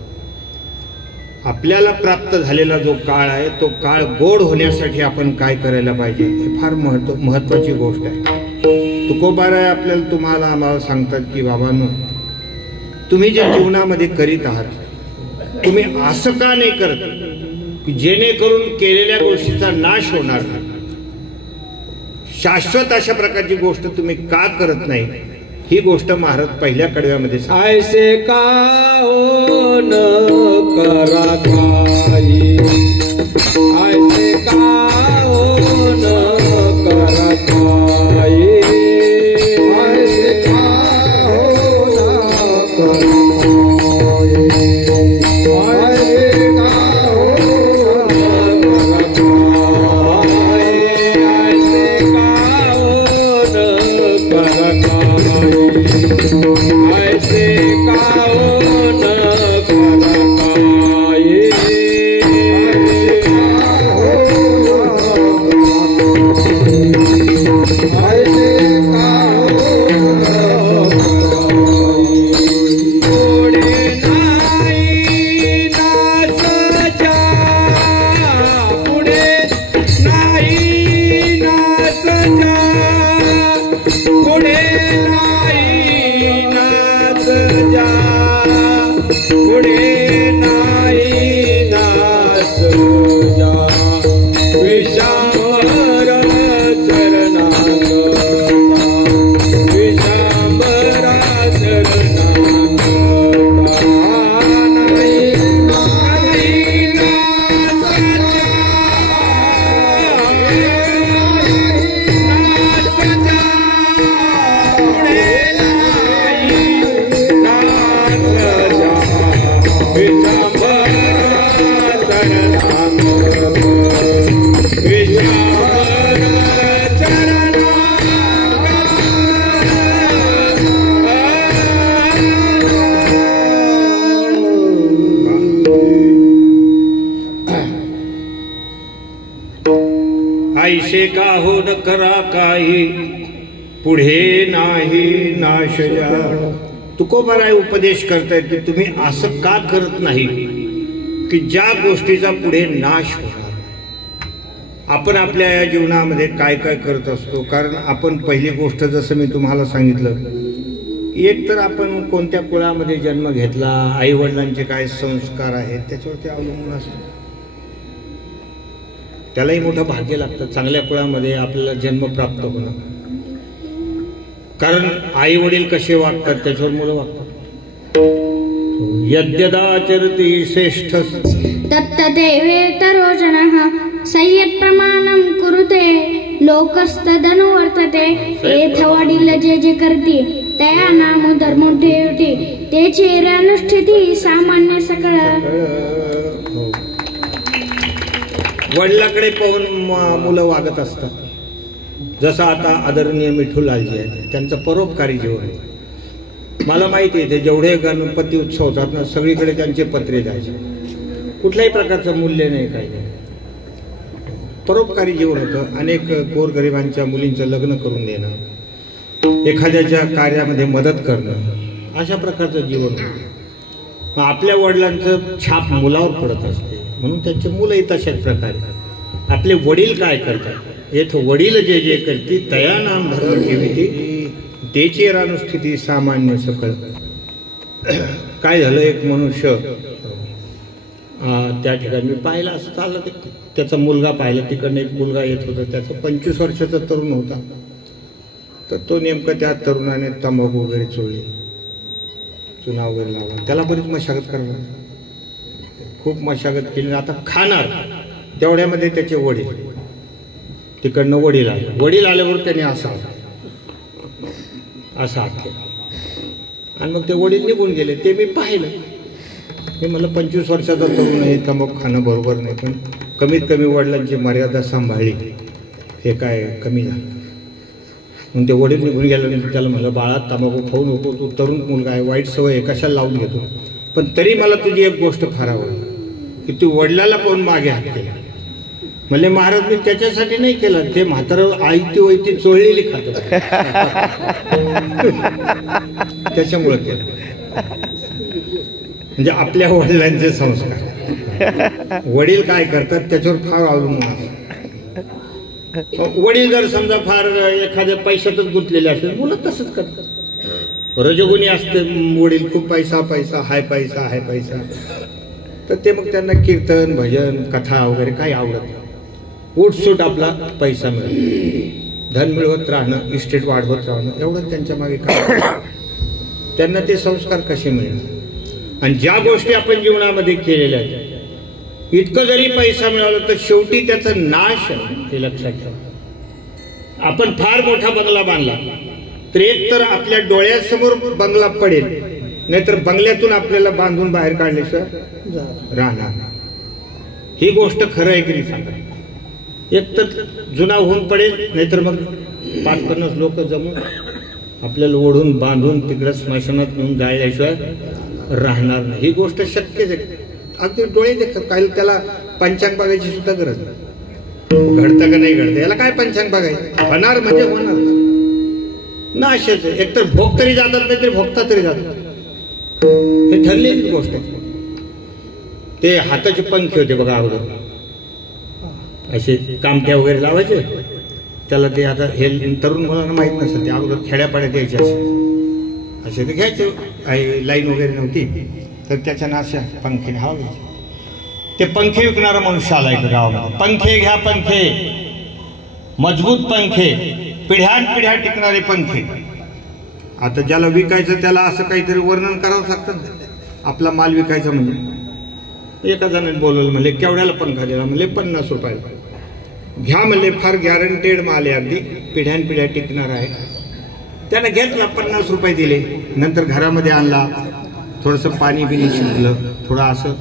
आपल्याला प्राप्त झालेला जो काळ आहे तो काळ गोड होण्यासाठी आपण काय करायला पाहिजे हे फार महत्वाची गोष्ट आहे. तुकोबाराय आपल्याला तुम्हाला आम्हाला सांगतात की बाबांनो, तुम्ही जे जीवनामध्ये करीत आहात तुम्ही असं का नाही करत की जेणेकरून केलेल्या गोष्टीचा नाश होणार नाही. शाश्वत अशा प्रकारची गोष्ट तुम्ही का करत नाही ही गोष्ट महाराज पहिल्या कडव्यामध्ये ऐसे का हो न करा काही, ऐसे का हो न करा काही, ऐसे का हो न करा ऐसे का हो न करा काही, पुढे नाही नाशया. तुकोबाराय उपदेश करतायत की तुम्ही असं का करत नाही की ज्या गोष्टीचा पुढे नाश होणार. आपण आपल्या या जीवनामध्ये काय काय करत असतो. कारण आपण पहिली गोष्ट जसं मी तुम्हाला सांगितलं, एक तर आपण कोणत्या कुळामध्ये जन्म घेतला, आई वडिलांचे काय संस्कार आहेत त्याच्यावरती अवलंबून असतं. त्यालाही मोठं भाग्य लागतं चांगल्या कुळामध्ये आपल्याला जन्म प्राप्त होणं. कारण आई वडील कसे वागतात त्याच्यावर मुलं वागतात. यद्यदाचरति श्रेष्ठ तत्तदेवेतरो संयत प्रमाणम कुरुते लोकस्तदनुवर्तते. एथ वडील जे जे करते तया नाम धर्म ठेवते, त्याची अनुष्ठिती सामान्य सकळ. वडिलाकडे पाहून मुलं वागत असतात. जसं आता आदरणीय मिठूलालजी आहेत, त्यांचं परोपकारी जीवन आहे. मला माहिती आहे ते जेवढे गणपती उत्सव होतात ना सगळीकडे त्यांचे पत्रे द्यायचे. कुठल्याही प्रकारचं मूल्य नाही, काही नाही. परोपकारी जीवन होतं. अनेक गोरगरिबांच्या मुलींचं लग्न करून देणं, एखाद्याच्या कार्यामध्ये मदत करणं, अशा प्रकारचं जीवन होतं. आपल्या वडिलांचं छाप मुलावर पडत असते म्हणून त्यांचे मुलंही तशाच प्रकारे. आपले वडील काय करतात, येथ वडील जे जे करते तया नाम धर्म ठेवते, त्याची अनुष्ठिती सामान्य सकळ. काय झालं, एक मनुष्य त्या ठिकाणी मी पाहिलं, असं चाललं ते त्याचा मुलगा पाहिला, तिकडनं एक मुलगा येत होता, त्याचा 25 वर्षाचा तरुण होता. तर तो नेमकं त्या तरुणाने तंबाखू वगैरे चोळली, चुना वगैरे लावला. त्याला बरीच मशागत करणार, खूप मशागत केली. आता खाणार तेवढ्यामध्ये त्याचे वडील तिकडनं वडील आले. वडील आल्यावर त्याने असा हात केला आणि मग ते वडील निघून गेले. ते मी पाहिलं. मी म्हणलं 25 वर्षाचा तरुण आहे, तंबाखू खाणं बरोबर नाही, पण कमीत कमी वडिलांची मर्यादा सांभाळली, हे काय कमी झालं. म्हणून ते वडील निघून गेल्यानंतर त्याला म्हणलं, बाळा तंबाखू खाऊ नको, तू तरुण मुलगा आहे, वाईट सवय आहे, कशाला लावून घेतो. पण तरी मला तुझी एक गोष्ट फार आवडली की तू वडिलाला पाहून मागे हात केला. म्हणले महाराज मी त्याच्यासाठी नाही केलं, ते म्हातारं आयती वैती चोळलेली खात त्याच्यामुळे केलं. म्हणजे आपल्या वडिलांचे संस्कार, वडील काय करतात त्याच्यावर फार अवलंबून असतं. वडील जर समजा फार एखाद्या पैशातच गुंतलेले असेल, मुलं तसंच करतात. रजोगुणी असते वडील, खूप पैसा पैसा हाय पैसा हाय पैसा, तर ते मग त्यांना कीर्तन भजन कथा वगैरे काही आवडत नाही. उठसूट आपला पैसा मिळतो. धन मिळवत राहणं, इस्टेट वाढवत राहणं, एवढं त्यांच्या मागे काय. त्यांना ते संस्कार कसे मिळणार. आणि ज्या गोष्टी आपण जीवनामध्ये केलेल्या आहेत, इतकं जरी पैसा मिळाला तर शेवटी त्याचा नाश आहे, हे लक्षात ठेवा. आपण फार मोठा बंगला बांधला तर एक तर आपल्या डोळ्यासमोर बंगला पडेल, नाहीतर बंगल्यातून आपल्याला बांधून बाहेर काढल्याशिवाय राहणार. ही गोष्ट खरं आहे की नाही सांगा. एक तर जुना होऊन पडेल, नाहीतर मग 5-50 लोक जमून आपल्याला ओढून बांधून तिकडं स्मशानात नेऊन जायल्याशिवाय राहणार नाही. ही गोष्ट शक्यच आहे. अगदी डोळे देखत काय त्याला पंचांग बघायची सुद्धा गरज नाही. घडतं का नाही घडतं याला काय पंचांग बघायचं. होणार म्हणजे होणार नाशच आहे. एकतर भोग तरी जातात, नाही तरी भोगता तरी जातात. हे ठरलेलीच गोष्ट आहे. ते हाताचे पंखे होते बघा अगोदर, असे कामट्या वगैरे लावायचे त्याला. ते आता हे तरुण मुलांना माहित नसतं, ते अगोदर खेड्यापाड्यात यायचे असे ते घ्यायचे. लाईन वगैरे नव्हती तर त्याच्या नाशा पंखे हवा घ्यायचे. ते पंखे विकणारा मनुष्य आला इकडे गावामध्ये. पंखे घ्या पंखे, मजबूत पंखे, पिढ्यानपिढ्या टिकणारे पंखे. आता ज्याला विकायचं त्याला असं काहीतरी वर्णन करावं लागतं. आपला माल विकायचा म्हणजे एका जणांनी बोलवलं, म्हणले केवढ्याला पंखा दिला, म्हणले 50 रुपयाला. घ्या म्हणले, फार गॅरंटेड माल आहे, अगदी पिढ्यानपिढ्या टिकणार आहे. त्यानं घेतला, 50 रुपये दिले. नंतर घरामध्ये आणला, थोडंसं पाणी बिनी शिंपलं, थोडं असं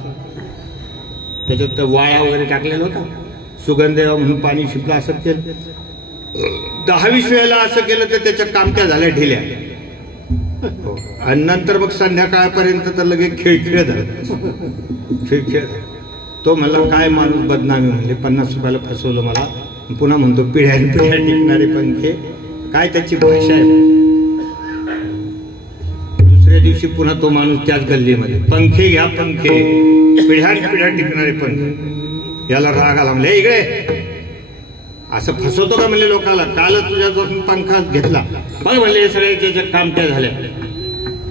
त्याच्यात वाया वगैरे टाकलेला होता, सुगंध यावा म्हणून पाणी शिंपलं, असं केलं. 10-20 वेळेला असं केलं तर त्याच्या कामट्या झाल्या ढिल्या. आणि नंतर मग संध्याकाळपर्यंत तर लगेच खेळ झालं. खेळ तो मला काय माणूस बदनामी, म्हणले 50 रुपयाला फसवलं मला. पुन्हा म्हणतो पिढ्यानपिढ्या टिकणारे पंखे. काय त्याची भाषा आहे. दुसऱ्या दिवशी पुन्हा तो माणूस त्याच गल्लीमध्ये, पंखे घ्या पंखे, पिढ्यानपिढ्या टिकणारे पंखे. याला राग आला, म्हणले इकडे असं फसवतो का म्हणले लोकांना. काल तुझ्याजवळ पंखा घेतला बघ म्हणले, सगळ्याच्या कामट्या झाल्या.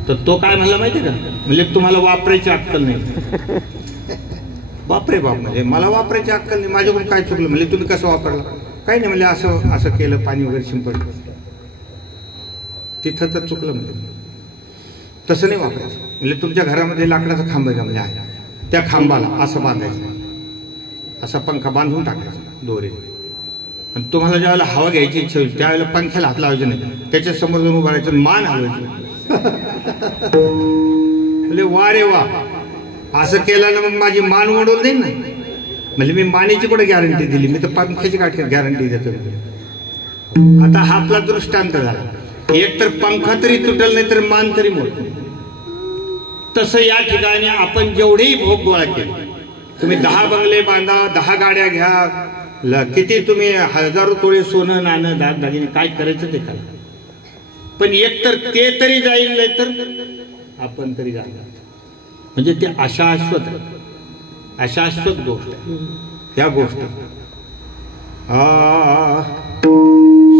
तर तो काय म्हणला माहिती का, म्हणजे तुम्हाला वापरायची अक्कल नाही. बापरे बाप, म्हणजे मला वापरायची अक्कल नाही, माझ्याकडून काय चुकलं. म्हणजे तुम्ही कसं वापरला, काही नाही म्हणले, असं असं केलं, पाणी वगैरे शिंपडलं. तिथं तर चुकलं म्हणजे. तसं नाही वापरायचं. म्हणजे तुमच्या घरामध्ये लाकडाचा खांब आहे म्हणजे आहे, त्या खांबाला असं बांधायचं, असा पंखा बांधून टाकायचा दोरे. आणि तुम्हाला ज्यावेळेला हवा घ्यायची इच्छा होईल त्यावेळेला पंख्याला हात लावायचे नाही, त्याच्या समोर जाऊन उभं राहायचं, मान हलवायचं. म्हणजे वा रे वा, असं केलं ना मग माझी मान वडवून देईन ना. म्हणजे मी मानेची कुठे गॅरंटी दिली, मी तर पंख्याची गॅरंटी देतो. आता हा आपला दृष्टांत झाला. एक तर पंखा तरी तुटल, नाही तर मान तरी मोडतो. तसं या ठिकाणी आपण जेवढेही भोग गोळा केले, तुम्ही 10 बंगले बांधा, 10 गाड्या घ्या, किती तुम्ही हजारो तोळे सोनं नाणं दागिने काय करायचं ते करा, पण एक तर ते तरी जाईल, नाही तर आपण तरी जाणार. म्हणजे ते अशाश्वत आहे, अशाश्वत गोष्ट आहे. ह्या गोष्ट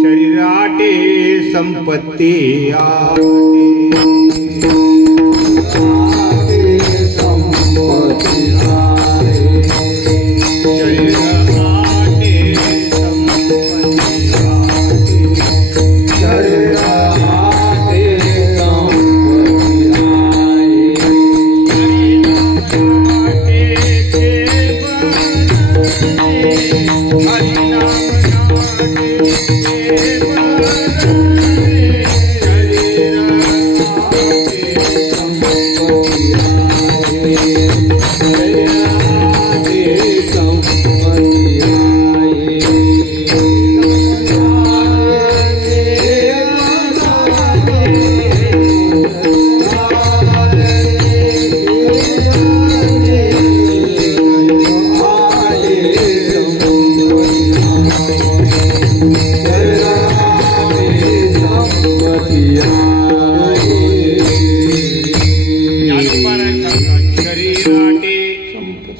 शरीराटे संपत्ती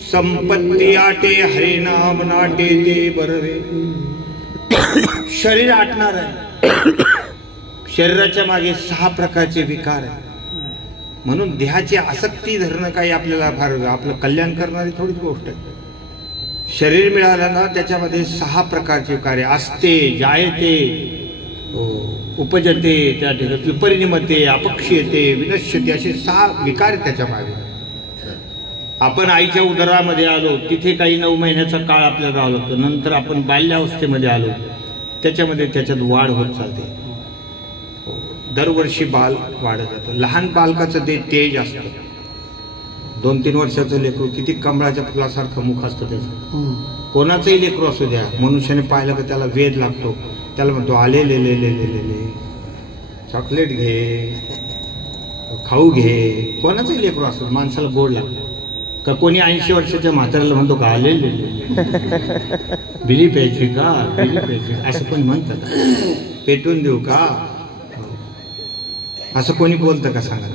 संपत्ती आटे हरे नाम नाटे ते बरवे. शरीर आटणार आहे. शरीराच्या मागे 6 प्रकारचे विकार आहे. म्हणून देहाची आसक्ती धरणं काही आपल्याला फार आपलं कल्याण करणारी थोडीच गोष्ट आहे. शरीर मिळालं ना त्याच्यामध्ये 6 प्रकारचे कार्य असते, जायते, उपजते, त्या ठिकाणी विपरिणमते, अपक्षीयते, विनश्यते, असे 6 विकार त्याच्या मागे. आपण आईच्या उदरामध्ये आलो तिथे काही 9 महिन्याचा काळ आपल्याला राहावं लागतो. नंतर आपण बाल्यावस्थेमध्ये आलो त्याच्यामध्ये त्याच्यात वाढ होत चालते. दरवर्षी बाल वाढत जातं. लहान बालकाचं ते तेज असतं. 2-3 वर्षाचं लेकरू किती कमळाच्या फुलासारखं मुख असतं त्याचं. कोणाचंही लेकरू असू द्या, मनुष्याने पाहिलं की त्याला वेध लागतो. त्याला म्हणतो आले ले ले ले ले ले चॉकलेट घे, खाऊ घे. कोणाचंही लेकरू असतो माणसाला गोड लागतं. का कोणी 80 वर्षाच्या म्हाताऱ्याला म्हणतो का आले ले ले बिली प्यायची का, बिली प्यायची असं कोणी म्हणतात. पेटवून देऊ का असं कोणी बोलतं का सांगा.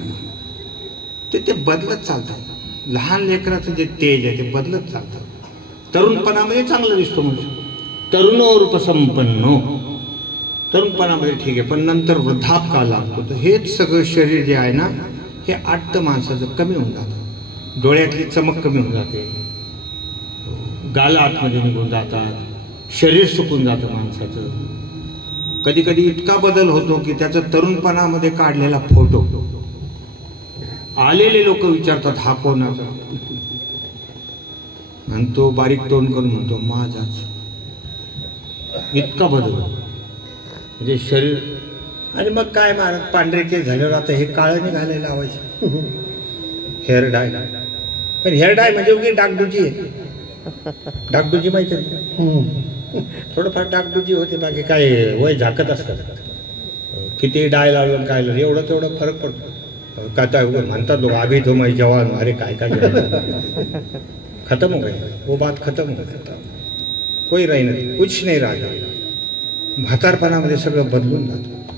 ते बदलत चालतं. लहान लेकराचं जे तेज आहे ते बदलत चालतं. तरुणपणामध्ये चांगलं दिसतो म्हणजे तरुणोरूपसंपन्नो, तरुणपणामध्ये ठीक आहे, पण नंतर वृद्धापकाळ लागतो. तर हेच सगळं शरीर जे आहे ना हे आट्ट माणसाचं कमी होऊन जातं. डोळ्यातली चमक कमी होऊन जाते, गाल आतमध्ये निघून जातात, शरीर सुकून जातं माणसाचं. कधी कधी इतका बदल होतो की त्याचा तरुणपणामध्ये काढलेला फोटो आलेले लोक विचारतात हा कोणाचा, आणि तो बारीक तोंड करून म्हणतो माझाच. इतका बदल म्हणजे शरीर. आणि मग काय महाराज पांढरे केस झाल्यावर आता हे काळं निघालेलं लावायचं हेअर डाय. पण हेअर डाय म्हणजे उगी डागडुजी आहे. डागडुजी माहिती आहे, थोडंफार डागडुजी होते, बाकी काय वय झाकत असतात. किती डाय लावलं काय लावलं एवढं तेवढं फरक पडतो. का म्हणतात लोक अभी तो मैं जवान, अरे काय काय खत्म हो गए वो बात, खत्म हो गई, कोई राही नाही, कुछ नाही राहत. म्हातारपणामध्ये सगळं बदलून जातं.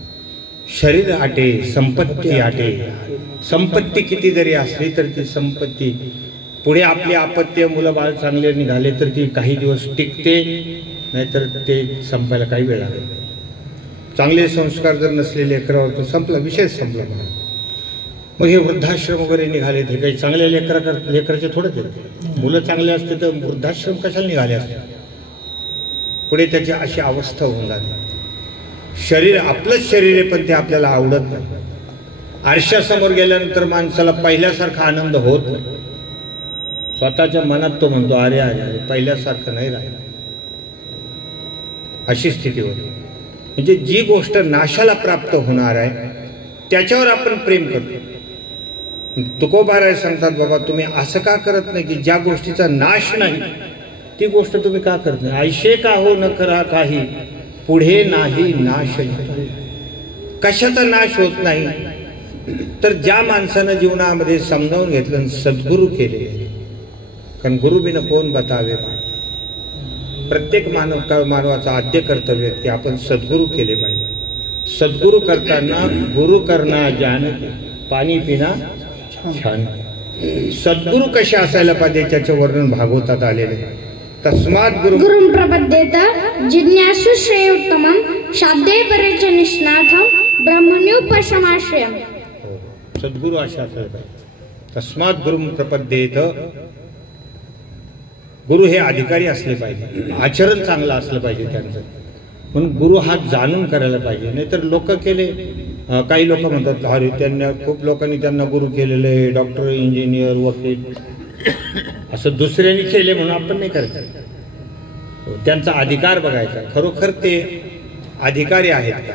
शरीर आटे, संपत्ती आटे. संपत्ती किती जरी असली तर ती संपत्ती पुढे आपली आपत्य मुलं बाळ चांगले निघाले तर ती काही दिवस टिकते, नाहीतर ते संपायला काही वेळ लागेल. चांगले संस्कार जर नसले लेकरावर तर संपला, विषय संपला. मग हे वृद्धाश्रम वगैरे निघाले ते काही चांगल्या लेकराचे थोडंच येते. मुलं चांगले असते तर वृद्धाश्रम कशाला निघाले असते. पुढे त्याची अशी अवस्था होऊन जाते. शरीर आपलंच शरीर आहे पण ते आपल्याला आवडत नाही. आरशासमोर गेल्यानंतर माणसाला पहिल्यासारखा आनंद होत नाही. स्वतःच्या मनात तो म्हणतो अरे अरे पहिल्यासारखं नाही राहिलं, अशी स्थिती होती. म्हणजे जी गोष्ट नाशाला प्राप्त होणार आहे त्याच्यावर आपण प्रेम करतो. तुकोबाराय सांगतात बाबा तुम्ही असं का करत नाही की ज्या गोष्टीचा नाश नाही ती गोष्ट तुम्ही का करत नाही. ऐशे का हो न करा काही, पुढे नाही नाश. कशाचा नाश होत नाही तर ज्या माणसानं जीवनामध्ये समजावून घेतलं, सद्गुरू केले. कारण गुरु बिन कोण बतावे. प्रत्येक मानवाचं आद्य कर्तव्य की आपण सद्गुरू केले पाहिजे. सद्गुरू करताना गुरु करना जान, पाणी पिना छान. सद्गुरू कसे असायला पाहिजे त्याचे वर्णन भागवतात आलेले. तस्मात गुरुं प्रपद्येत जिज्ञासु श्रेयोत्तमं शाब्दे परेच निष्णाथं ब्रह्मण्योपशमाश्रयम्. सद्गुरू अशा असायला पाहिजे. तस्मात गुरुं प्रपद्येत. गुरु हे अधिकारी असले पाहिजे, आचरण चांगलं असलं पाहिजे त्यांचं. म्हणून गुरु हा जाणून करायला पाहिजे. नाहीतर लोक केले, काही लोक म्हणतात अरे त्यांना खूप लोकांनी त्यांना गुरु केलेलं आहे, डॉक्टर, इंजिनियर, वकील, असं दुसऱ्यांनी केले म्हणून आपण नाही करायचं. त्यांचा अधिकार बघायचा, खरोखर ते अधिकारी आहेत का,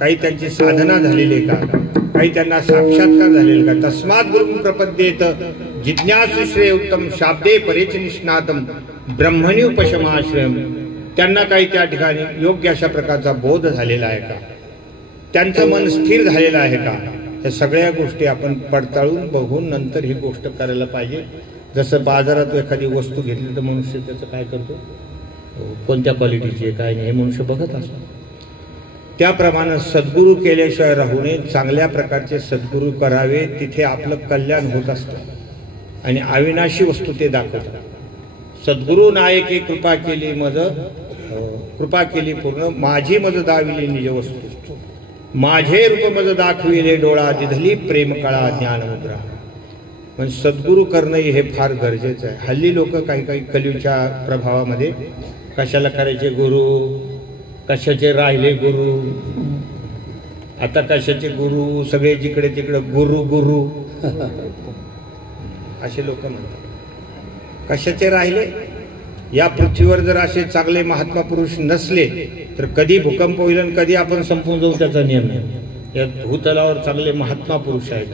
काही त्यांची साधना झालेली आहे का, काही त्यांना साक्षात्कार झालेले का. तस्मात गुरुं प्रपद्येत जिज्ञासु श्रेयोत्तम शाब्दे परेच निष्णातम ब्रह्मण्योपशमाश्रयम्. त्यांना काही त्या ठिकाणी योग्य अशा प्रकारचा बोध झालेला आहे का, त्यांचं मन स्थिर झालेलं आहे का, या सगळ्या गोष्टी आपण पडताळून बघून नंतर ही गोष्ट करायला पाहिजे. जसं बाजारात एखादी वस्तू घेतली तर मनुष्य त्याचं काय करतो, कोणत्या क्वालिटीची आहे काय नाही हे मनुष्य बघत असतो. त्याप्रमाणे सद्गुरू केल्याशिवाय राहू नये. चांगल्या प्रकारचे सद्गुरू करावे, तिथे आपलं कल्याण होत असतं आणि अविनाशी वस्तू ते दाखवतात. सद्गुरू नायके कृपा केली मज, कृपा केली पूर्ण, माझी मज दाविली निज वस्तू, माझे रूप मज दाखविले डोळा, दिधली प्रेम कळा ज्ञानमुद्रा. पण सद्गुरू करणं हे फार गरजेचं आहे. हल्ली लोक काही कलीच्या प्रभावामध्ये कशाला करायचे गुरु, कशाचे राहिले गुरु, आता कशाचे गुरु, सगळे जिकडे तिकडे गुरु गुरु असे लोक म्हणतात. कशाचे राहिले? या पृथ्वीवर जर असे चांगले महात्मा पुरुष नसले तर कधी भूकंप होईल आणि कधी आपण संपून जाऊ त्याचा नियम नाही. या भूतलावर चांगले महात्मा पुरुष आहेत,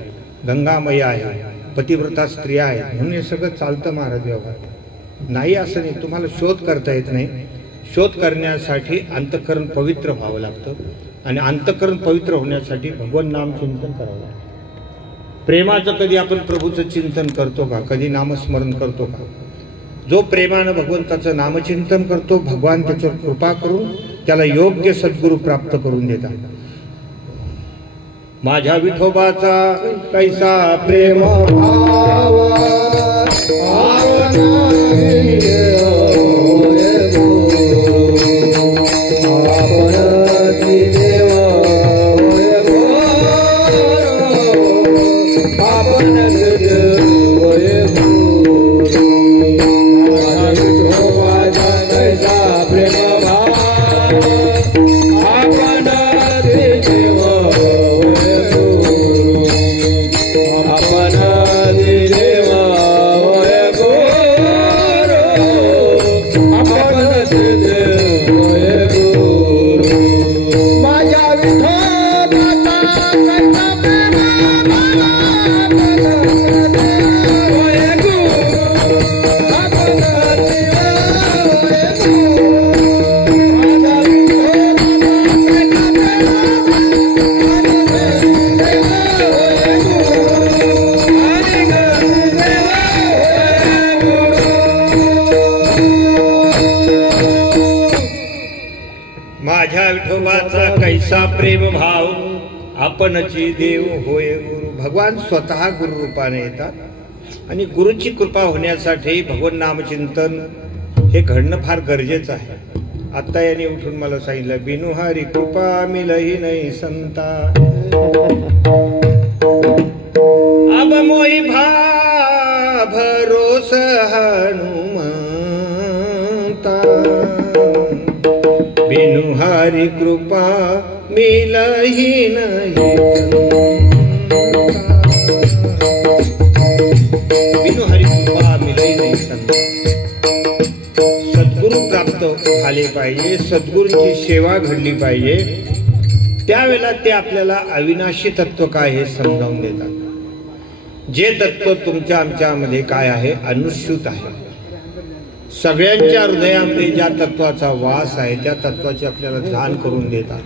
गंगामया आहे, पतिव्रता स्त्रिया आहेत, म्हणून हे सगळं चालतं महाराज व्यवहार. नाही असं नाही, तुम्हाला शोध करता येत नाही. शोध करण्यासाठी अंतःकरण पवित्र व्हावं लागतं आणि अंतःकरण पवित्र होण्यासाठी भगवान नाम चिंतन करावं लागतं. प्रेमाचं कधी आपण प्रभूचं चिंतन करतो का? कधी नामस्मरण करतो का? जो प्रेमानं भगवंताचं नामचिंतन करतो, भगवान त्याच्यावर कृपा करून त्याला योग्य सद्गुरू प्राप्त करून देतात. माझ्या विठोबाचा कैसा प्रेम भाव कैसा प्रेम भाव आपणची देव होय गुरु. भगवान स्वतः गुरु रूपाने येतात आणि गुरुची कृपा होण्यासाठी भगवान नामचिंतन हे घडणं फार गरजेचं आहे. आता याने उठून मला सांगितलं, बिनु हरी कृपा मिलही नाही संता, अब मोही भा भरोस हनुमंता, बिनु हरि कृपा मिलही नहीं, बिनु हरि कृपा मिलही नहीं संत. सद्गुरू प्राप्त झाले पाहिजे, सद्गुरूंची सेवा घडली पाहिजे. त्यावेळेला ते आपल्याला अविनाशी तत्व काय हे समजावून देतात. जे तत्व तुमच्या आमच्यामध्ये काय आहे, अनुश्रुत आहे. सगळ्यांच्या हृदयामध्ये ज्या तत्वाचा वास आहे त्या तत्वाची आपल्याला जाण करून देतात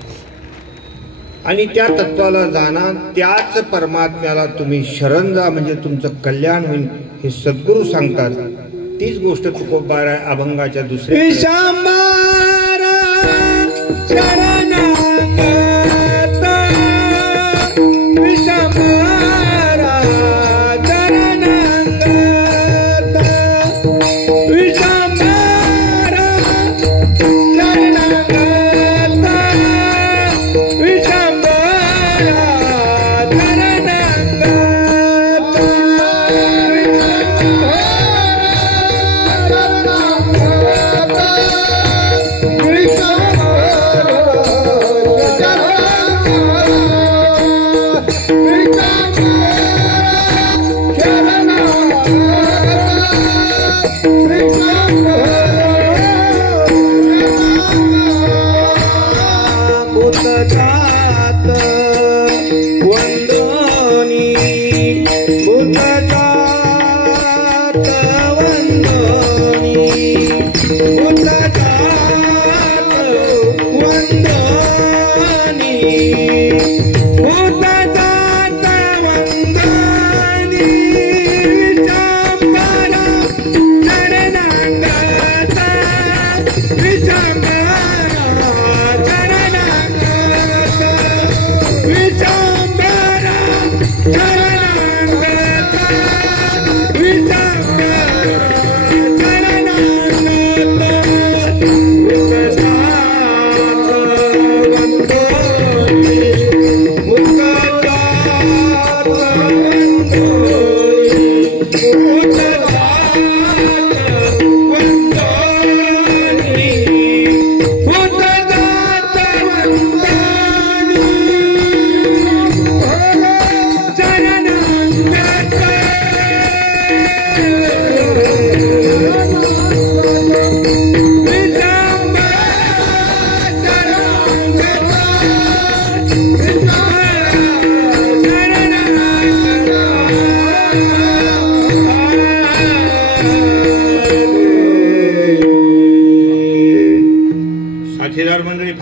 आणि त्या तत्वाला जाणा, त्याच परमात्म्याला तुम्ही शरण जा म्हणजे तुमचं कल्याण होईल हे सद्गुरू सांगतात. तीच गोष्ट तुकोबारा अभंगाच्या दुसऱ्या विठ्ठला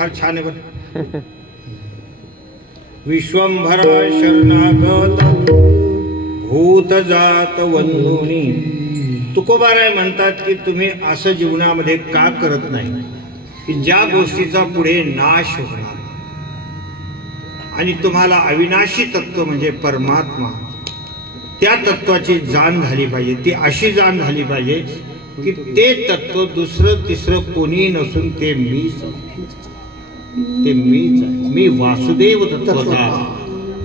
फार छान आहे बरं. विश्वंभरा शरणागत भूत जात वंदुनी. तुकोबाराय म्हणतात की तुम्ही असं जीवनामध्ये का करत नाही की ज्या गोष्टीचा पुढे नाश होणार आणि तुम्हाला अविनाशी तत्व म्हणजे परमात्मा त्या तत्वाची जाण झाली पाहिजे. ती अशी जाण झाली पाहिजे की ते तत्व दुसरं तिसरं कोणी नसून ते मीच आहे. मी वासुदेव तत्वता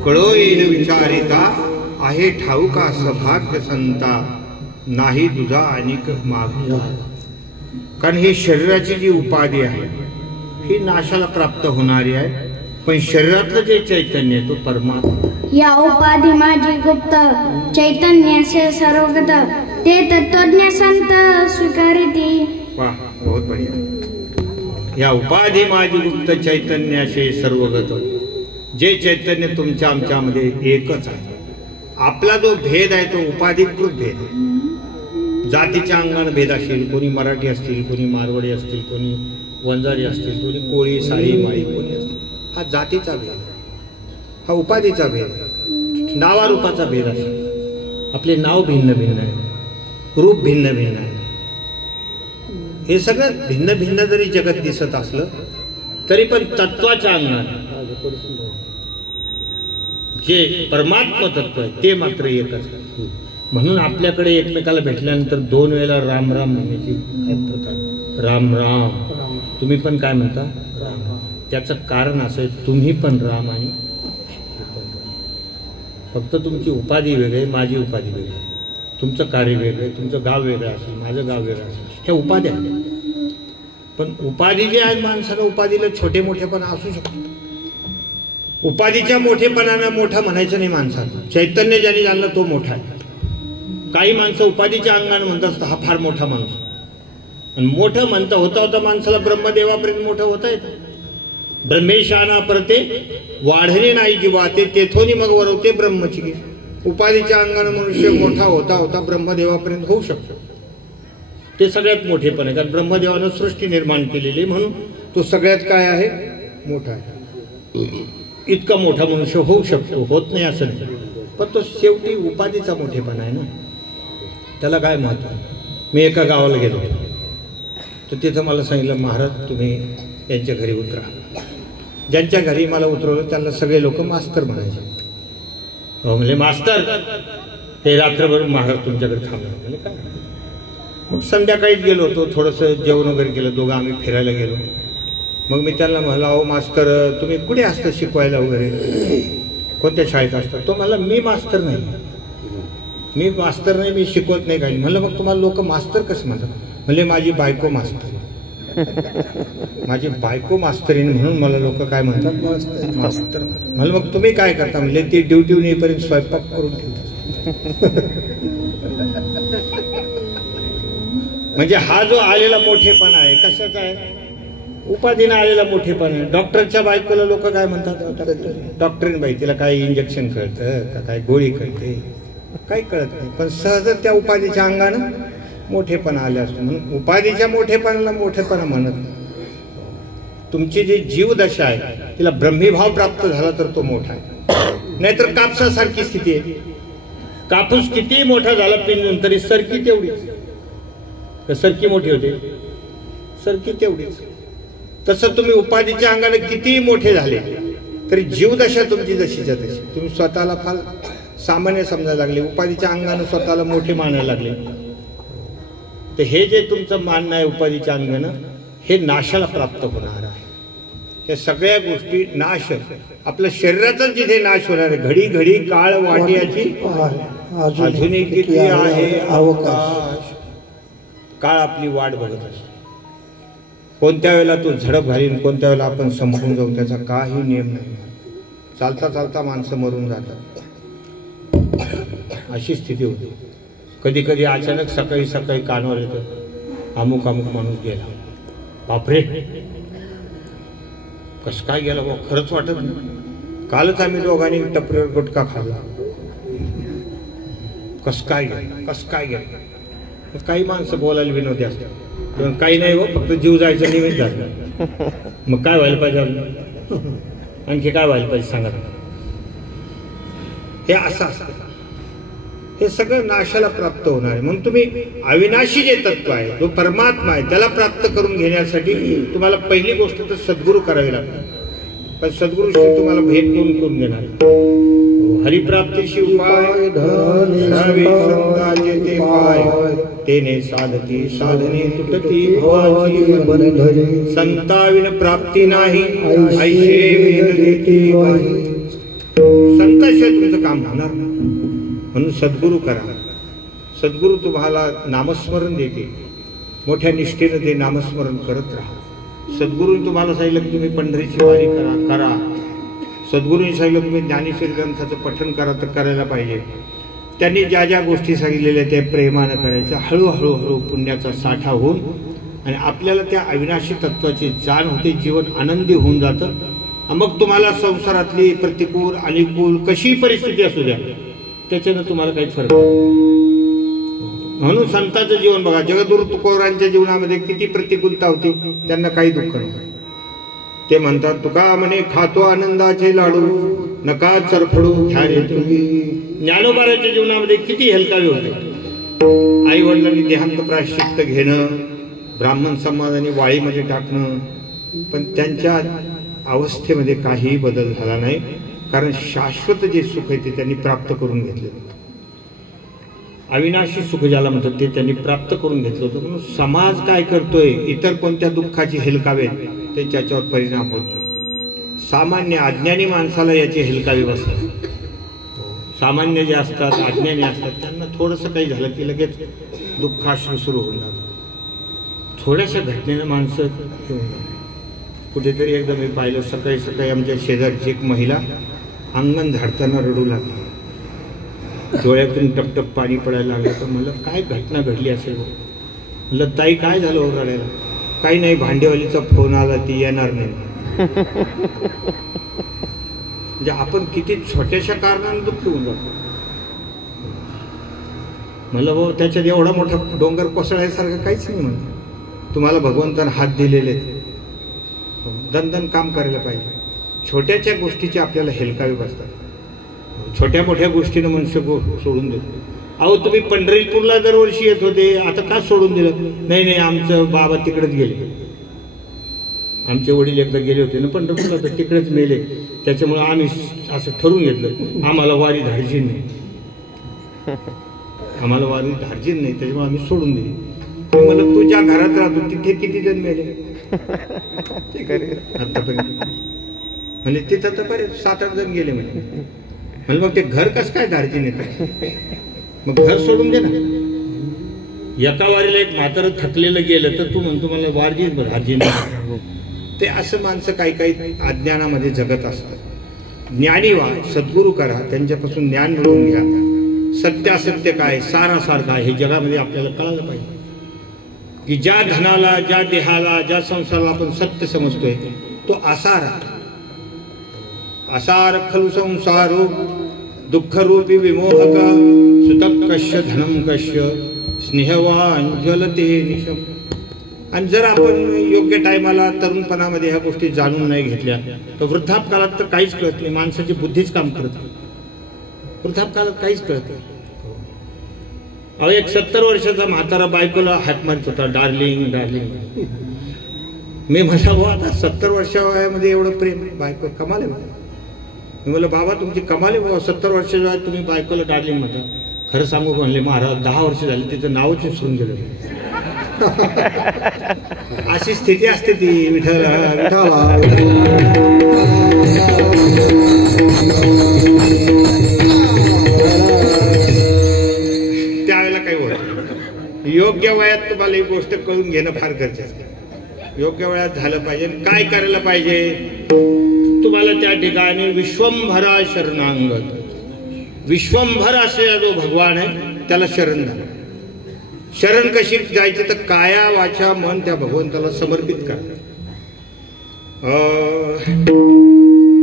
कळो येईल विचारिता आहे ठाऊका सभाग्य संता नाही तुझा अनेक मागता. कारण हे शरीराची जी उपाधी आहे ही नाशाला प्राप्त होणारी आहे, पण शरीरातलं जे चैतन्य आहे तो परमात्मा. या उपाधी माझी गुप्त चैतन्याचे सर्वगत ते तत्वज्ञ संत स्वीकारिती. वाह, बहुत बढिया. या उपाधी माझी गुप्त चैतन्याचे सर्वगत. जे चैतन्य तुमच्या आमच्यामध्ये एकच आहे. आपला जो भेद आहे तो उपाधिकृत भेद आहे. जातीच्या अंगाने भेद असेल, कोणी मराठी असतील, कोणी मारवाडी असतील, कोणी वंजारी असतील, कोणी कोळी साळी माळी कोणी असतील, हा जातीचा भेद, हा उपाधीचा भेद, नावारूपाचा भेद असेल. आपले नाव भिन्न भिन्न आहे, रूप भिन्न भिन्न आहे. हे सगळं भिन्न भिन्न जरी जगत दिसत असलं तरी पण तत्वाच्या अंगाने जे परमात्मा तत्व आहे ते मात्र एकच आहे. म्हणून आपल्याकडे एकमेकाला भेटल्यानंतर 2 वेळेला राम राम म्हणण्याची प्रथा. राम राम. तुम्ही पण काय म्हणता? त्याचं कारण असं आहे, तुम्ही पण राम आणि फक्त तुमची उपाधी वेगळी, माझी उपाधी वेगळी, तुमचं कार्य वेगळं, तुमचं गाव वेगळं असेल, माझं गाव वेगळं असेल, ह्या उपाध्या आहेत. पण उपाधी जे आहेत माणसाला उपाधीला छोटे मोठेपणा असू शकतो. उपाधीच्या मोठेपणानं मोठा म्हणायचं नाही माणसाला. चैतन्य ज्याने जाणलं तो मोठा आहे. काही माणसं उपाधीच्या अंगाने म्हणतात हा फार मोठा माणूस, आणि मोठं म्हणता होता होता माणसाला ब्रह्मदेवापर्यंत मोठं होता येतं. ब्रह्मेशाना परते वाढणे नाही जीवा ते तेथोनी मग वरवते ब्रह्मची. उपाधीच्या अंगाने मनुष्य मोठा होता होता ब्रह्मदेवापर्यंत होऊ शकतो. ते सगळ्यात मोठेपण आहे, कारण ब्रह्मदेवानं सृष्टी निर्माण केलेली म्हणून तो सगळ्यात काय आहे? मोठा आहे. इतका मोठा मनुष्य होऊ शकतो, होत नाही असं नाही, पण तो शेवटी उपाधीचा मोठेपणा आहे ना. त्याला काय महत्व आहे? मी एका गावाला गेलो तर तिथं मला सांगितलं, महाराज तुम्ही यांच्या घरी उतरा. ज्यांच्या घरी मला उतरवलं त्यांना सगळे लोक मास्तर म्हणायचे. हो म्हणजे मास्तर, ते रात्रभर महाराज तुमच्याकडे थांबले. म्हणजे काय? मग संध्याकाळीच गेलो होतो, थोडंसं जेवण वगैरे केलं, दोघं आम्ही फिरायला गेलो. मग मी त्यांना म्हणलं, अहो मास्तर तुम्ही कुठे असता शिकवायला वगैरे, कोणत्या शाळेत असतात? तो म्हणला मी मास्तर नाही, मी शिकवत नाही काही. म्हणलं मग तुम्हाला लोक मास्तर कसं म्हणतात? म्हणजे माझी बायको मास्तर, माझी बायको मास्तरीन म्हणून मला लोक काय म्हणतात? मास्तर. म्हणलं मग तुम्ही काय करता? म्हणजे ती ड्युटीहून येईपर्यंत स्वयंपाक करून ठेवतात. म्हणजे हा जो आलेला मोठेपणा आहे कशाचा आहे? उपाधीनं आलेला मोठेपणा आहे. डॉक्टरच्या बायकोला लोक काय म्हणतात? डॉक्टरीन बाई, तिला काय इंजेक्शन कळतं का, काय गोळी कळते, काही कळत नाही. पण सहज त्या उपाधीच्या अंगानं मोठेपणा आले असतो. म्हणून उपाधीच्या मोठेपणाला मोठेपणा म्हणत नाही. तुमची जी जीवदशा आहे तिला ब्रह्मीभाव प्राप्त झाला तर तो मोठा आहे. नाहीतर कापसासारखी स्थिती आहे. कापूस किती मोठा झाला पिंजून तरी सरकी तेवढीच. सरकी मोठी होते, सरकी तेवढीच. तसं तुम्ही उपाधीच्या अंगाने किती मोठे झाले तरी जीवदशा तुमची जशीच्या तशी. तुम्ही स्वतःला फार सामान्य समजायला लागले, उपाधीच्या अंगाने स्वतःला मोठे मानायला लागले. तर हे जे तुमचं मानणं आहे उपाधीच्या अंगानं, हे नाशाला प्राप्त होणार आहे. या सगळ्या गोष्टी नाश, आपल्या शरीराचा जिथे नाश होणार आहे. घडी घडी काळ वाट्याची अजूनही किती आहे अवकाश. काळ आपली वाट बघत असतो. कोणत्या वेळेला तो झडप घालीन, कोणत्या वेळेला आपण संपून जाऊ त्याचा काही नियम नाही. चालता चालता माणसं मरून जातात, अशी स्थिती होती. कधी कधी अचानक सकाळी सकाळी कानावर येतं, अमुक अमुक माणूस गेला. बापरे, कसं काय गेला बा, खरंच वाटत नाही. कालच आम्ही दोघांनी टपरीवर गुटखा खाल्ला, कसं काय गेला, कसं काय गेला. काही माणसं बोलायला विनोदी असतात, काही नाही हो, फक्त जीव जायचं निमित्त झालं. मग काय व्हायला पाहिजे अजून? आणखी काय व्हायला पाहिजे सांगा. हे असं असतं. हे सगळं नाशाला प्राप्त होणार आहे. म्हणून तुम्ही अविनाशी जे तत्व आहे, जो परमात्मा आहे, त्याला प्राप्त करून घेण्यासाठी तुम्हाला पहिली गोष्ट तर सद्गुरू करावी लागते. पण सद्गुरू तुम्हाला भेट करून देणार. हरिप्राप्तीशी उपाय संताचे पाय, तेने साधती साधने तुटती भवाची बंधने. संताविन प्राप्ती नाही, ऐशे वेद देती बाई. संताशिवाय तुमचं काम होणार नाही. म्हणून सद्गुरू करा. सद्गुरू तुम्हाला नामस्मरण देते. मोठ्या निष्ठेनं ते नामस्मरण करत राहा. सद्गुरूंनी तुम्हाला सांगितलं की तुम्ही पंढरीची वारी करा. सद्गुरूंनी सांगितलं तुम्ही ज्ञानेश्वरी ग्रंथाचं पठण करा, तर करायला पाहिजे. त्यांनी ज्या ज्या गोष्टी सांगितलेल्या त्या प्रेमानं करायच्या. हळूहळू पुण्याचा साठा होऊन आणि आपल्याला त्या अविनाशी तत्वाची जाण होते. जीवन आनंदी होऊन जातं. मग तुम्हाला संसारातली प्रतिकूल अनुकूल कशी परिस्थिती असू द्या, त्याच्यानं तुम्हाला काही फरक नाही. म्हणून संतांचं जीवन बघा. जगद्गुरु तुकोरांच्या जीवनामध्ये किती प्रतिकूलता होती, त्यांना काही दुःख नव्हतं. ते म्हणतात, तुका म्हणे खातो आनंदाचे लाडू, नका चरफडू घ्या रे तुम्ही. ज्ञानोबाराच्या जीवनामध्ये किती हेलकावे होते. आई वडिलांनी देहांत प्रायश्चित्त घेणं, ब्राह्मण समाजाने वाळीमध्ये टाकणं, पण त्यांच्या अवस्थेमध्ये काहीही बदल झाला नाही. कारण शाश्वत जे सुख आहे ते त्यांनी प्राप्त करून घेतले. अविनाशी सुख ज्याला म्हणतात ते त्यांनी प्राप्त करून घेतलं होतं. म्हणून समाज काय करतोय, इतर कोणत्या दुःखाची हेलकावे ते त्याच्यावर परिणाम होत. सामान्य अज्ञानी माणसाला याचे हेलकावे बसतात. सामान्य जे असतात, अज्ञानी असतात, त्यांना थोडंसं काही झालं की लगेच दुःखाश्रू सुरू होऊन जातं. थोड्याशा घटनेनं माणसं घेऊन जातात. कुठेतरी एकदा मी पाहिलं, सकाळी सकाळी आमच्या शेजारची एक महिला अंगण झाडताना रडू लागली. डोळ्यातून टपटप पाणी पडायला लागलं. तर म्हणलं काय घटना घडली असेल. म्हणलं ताई काय झालं हो रडायला? काही नाही, भांडेवालीचा फोन आला, ती येणार नाही. म्हणजे आपण किती छोट्याशा कारणाने दुःखी होऊन जातो. म्हणलं भाऊ त्याच्यात एवढा मोठा डोंगर कोसळल्यासारखं काहीच नाही. म्हणून तुम्हाला भगवंतानं हात दिलेले, दणदण काम करायला पाहिजे. छोट्याच्या गोष्टीचे आपल्याला हेलकावे बसतात. छोट्या मोठ्या गोष्टीनं मनुष्य सोडून देतो. अहो तुम्ही पंढरपूरला दरवर्षी येत होते, आता का सोडून दिलं? नाही आमचं बाबा तिकडेच गेले. आमचे वडील एकदा गेले होते ना पंढरपूरला, तर तिकडेच मेले. त्याच्यामुळे आम्ही असं ठरवून घेतलं, आम्हाला वारी धाडजीन नाही, आम्हाला वारी धाडजीन नाही, त्याच्यामुळे आम्ही सोडून दिली. मला तू ज्या घरात राहतो तिथे किती जण मेले आतापर्यंत? म्हणजे तिथं तर बरे 7-8 जण गेले. म्हणजे मग ते घर कसं काय धाडजीन येतं? मग घर सोडून दे ना. एका वारीला एक म्हातारं थकलेलं गेलं तर तू म्हणतो मला वारजीन धाडजीन. ते असं माणसं काही अज्ञानामध्ये जगत असतात. ज्ञानी व्हा, सद्गुरू करा, त्यांच्यापासून ज्ञान मिळवून घ्या. सत्य असत्य काय, सारासार काय, हे जगामध्ये आपल्याला कळायला पाहिजे. की ज्या धनाला, ज्या देहाला, ज्या संसाराला आपण सत्य समजतोय तो आसार आहे. आसार खलु संसारो दुःखरूपी विमोहक, सुतक कश्य धनम कश्य स्नेहवान ज्वलते निशम. आणि जर आपण योग्य टायमाला तरुणपणामध्ये ह्या गोष्टी जाणून नाही घेतल्या तर वृद्धापकाळात तर काहीच कळत नाही. माणसाची बुद्धीच काम करत नाही. वृद्धापकाळात काहीच कळत नाही. अहो एक 70 वर्षाचा म्हातारा बायकोला हात मारत होता, डार्लिंग डार्लिंग. मी म्हटलं भाऊ आता 70 वर्षामध्ये एवढं प्रेम, बायको कमाल आहे. मी म्हटलं बाबा तुमची कमाल आहे बाबा, 70 वर्षाच्या वयात तुम्ही बायकोला डार्लिंग म्हणता. खरं सांगू म्हणले महाराज 10 वर्ष झाली तिचं नावच विसरून गेलं. अशी स्थिती असते ती. विठ्ठल विठ्ठला त्यावेळेला काही होत. योग्य वयात तुम्हाला ही गोष्ट कळून घेणं फार गरजेचं आहे. योग्य वयात झालं पाहिजे. काय करायला पाहिजे तुम्हाला त्या ठिकाणी? विश्वंभरा शरणांगत. विश्वंभर असे जो भगवान आहे त्याला शरण झाला. शरण कशी जायची तर काया वाचा मन त्या भगवंताला समर्पित करा.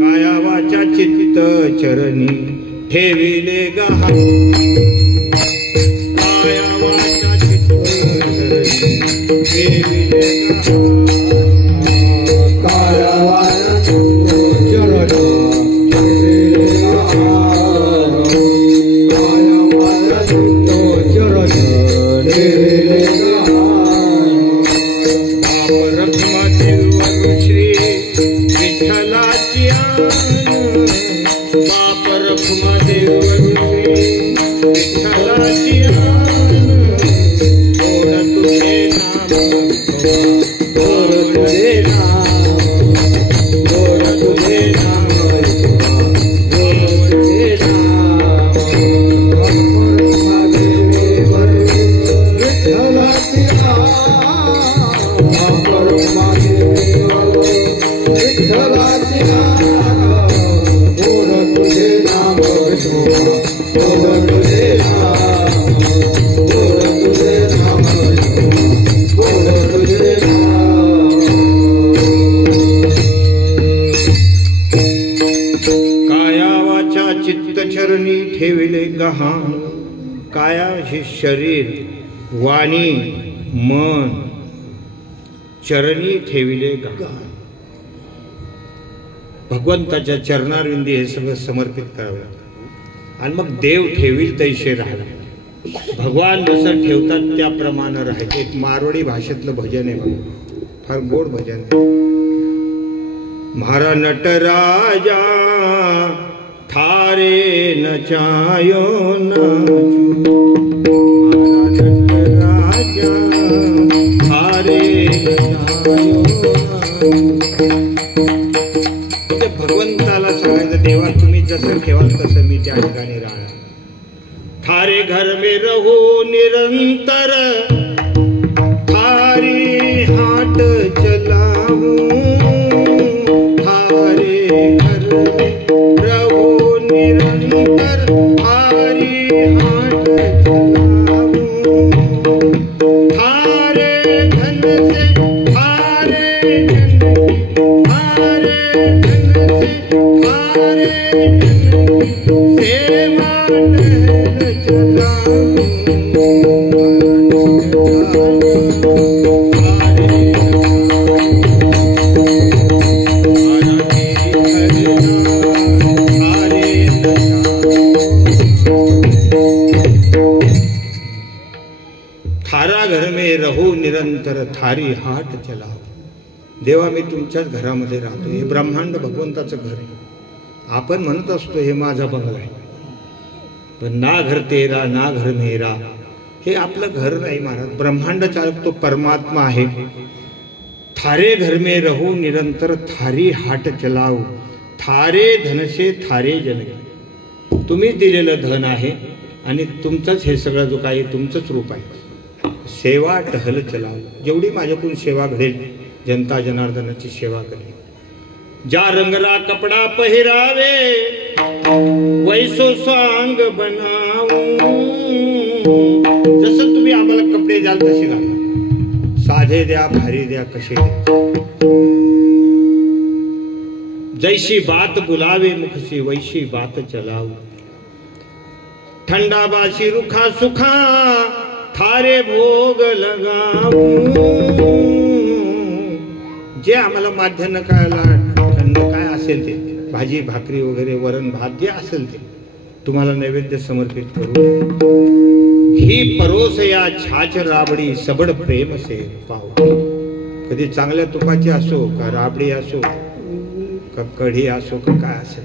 काया वाचा चित्त चरणी ठेविले गहा. काया वाचा चित्त चरणी ठेविले गहा. महादेव वरुषे विठ्ठलाची गोड तुझे नाम गोड तुझे नाम गोड तुझे नाम गोड तुझे नाम महादेव वरुषे विठ्ठलाची चित्तचरणी ठेविले गहाण काया हे शरीर वाणी मन चरणी ठेविले गहाण. भगवंताच्या चरणारविंदी हे सगळं समर्पित करावं आणि मग देव ठेवील तैसे राहिला. भगवान जसं ठेवतात त्याप्रमाणे राहायचे. एक मारवाडी भाषेतलं भजन आहे बघ, फार गोड भजन आहे. म्हारा नटराजा थारे नचायो नाचू म्हारा नटराजा थारे नचायो नाचू. भगवंताला सांगायचं देवा तुम्ही जसं ठेवाल तसं मी त्या ठिकाणी राहणार. थारे घर में रहो निरंतर थारी हाट चलाऊं थारे घर में रहो निरंतर थारी हाट चलाऊं थारे धन से थारे धन से थारे सेवा चलाऊं थारा घर में रहो निरंतर थारी हाट चलाओ. देवा मी तुमच्याच घरामध्ये राहतो. हे ब्रह्मांड भगवंताचं घर आहे. आपण म्हणत असतो हे माझा बंगला आहे, पण ना घर तेरा ना घर मेरा हे आपलं घर नाही महाराज. ब्रह्मांड चालक तो परमात्मा आहे. थारे घर में रहो निरंतर थारी हाट चलाओ थारे धन से थारे जन. तुम्हीच दिलेलं धन आहे आणि तुमचंच हे सगळं जो काही तुमचंच रूप आहे. सेवा टहल चलाओ. जेवढी माझ्याकडून सेवा घडेल जनता जनार्दनाची सेवा करेल. ज्या रंगला कपडा पहिरावे वैसो सांग बनावूं. जसं तुम्ही आम्हाला कपडे द्याल तसे घाला. साधे द्या भारी द्या कसे द्या. जैसी बात बुलावे मुखसी वैसी बात चलाऊ. ठंडा बाशी रुखा सुखा थारे भोग लगावूं. जे आम्हाला माध्य नकायला थंड काय असेल ते भाजी भाकरी वगैरे वरण भात जे असेल ते तुम्हाला नैवेद्य समर्पित करू. ही परोस या छाछ राबडी सबड प्रेम से पाहू. कधी चांगल्या तुपाची असो का राबडी असो का कढी असो का काय असेल.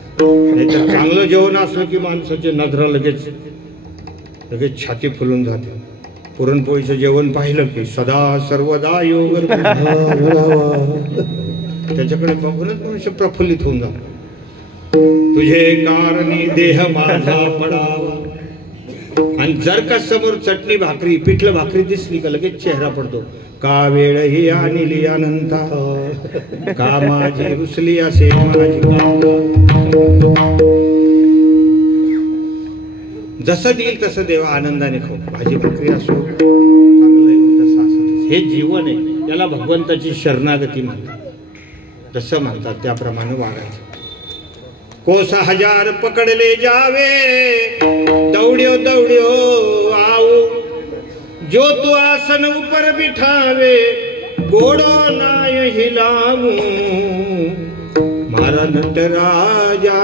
नाहीतर चांगलं जेवण असलं की माणसाचे नजरा लगेच छाती फुलून जाते. पुरणपोळीचं जेवण पाहिलं की सदा सर्वदा योग त्याच्याकडे बघूनच मनुष्य प्रफुल्लित होऊन जातो. तुझे कारणी देह माझा पडावा. आणि जर का समोर चटणी भाकरी पिठलं भाकरी दिसली का लगेच चेहरा पडतो. का वेळ ही आणली अनंता का माझी रुसली असे माझी जसं देईल तसं देवा आनंदाने खाऊ. भाजी भाकरी असो चांगलं जसं असं हे जीवन आहे. त्याला भगवंताची शरणागती म्हणतात. जसं म्हणतात त्याप्रमाणे वागायचं. कोस हजार पकडले जावे दौड्यो दौड्यो आऊ. जो तू आसन ऊपर बिठावे गोडो नाय हिलावू. मारा नटराजा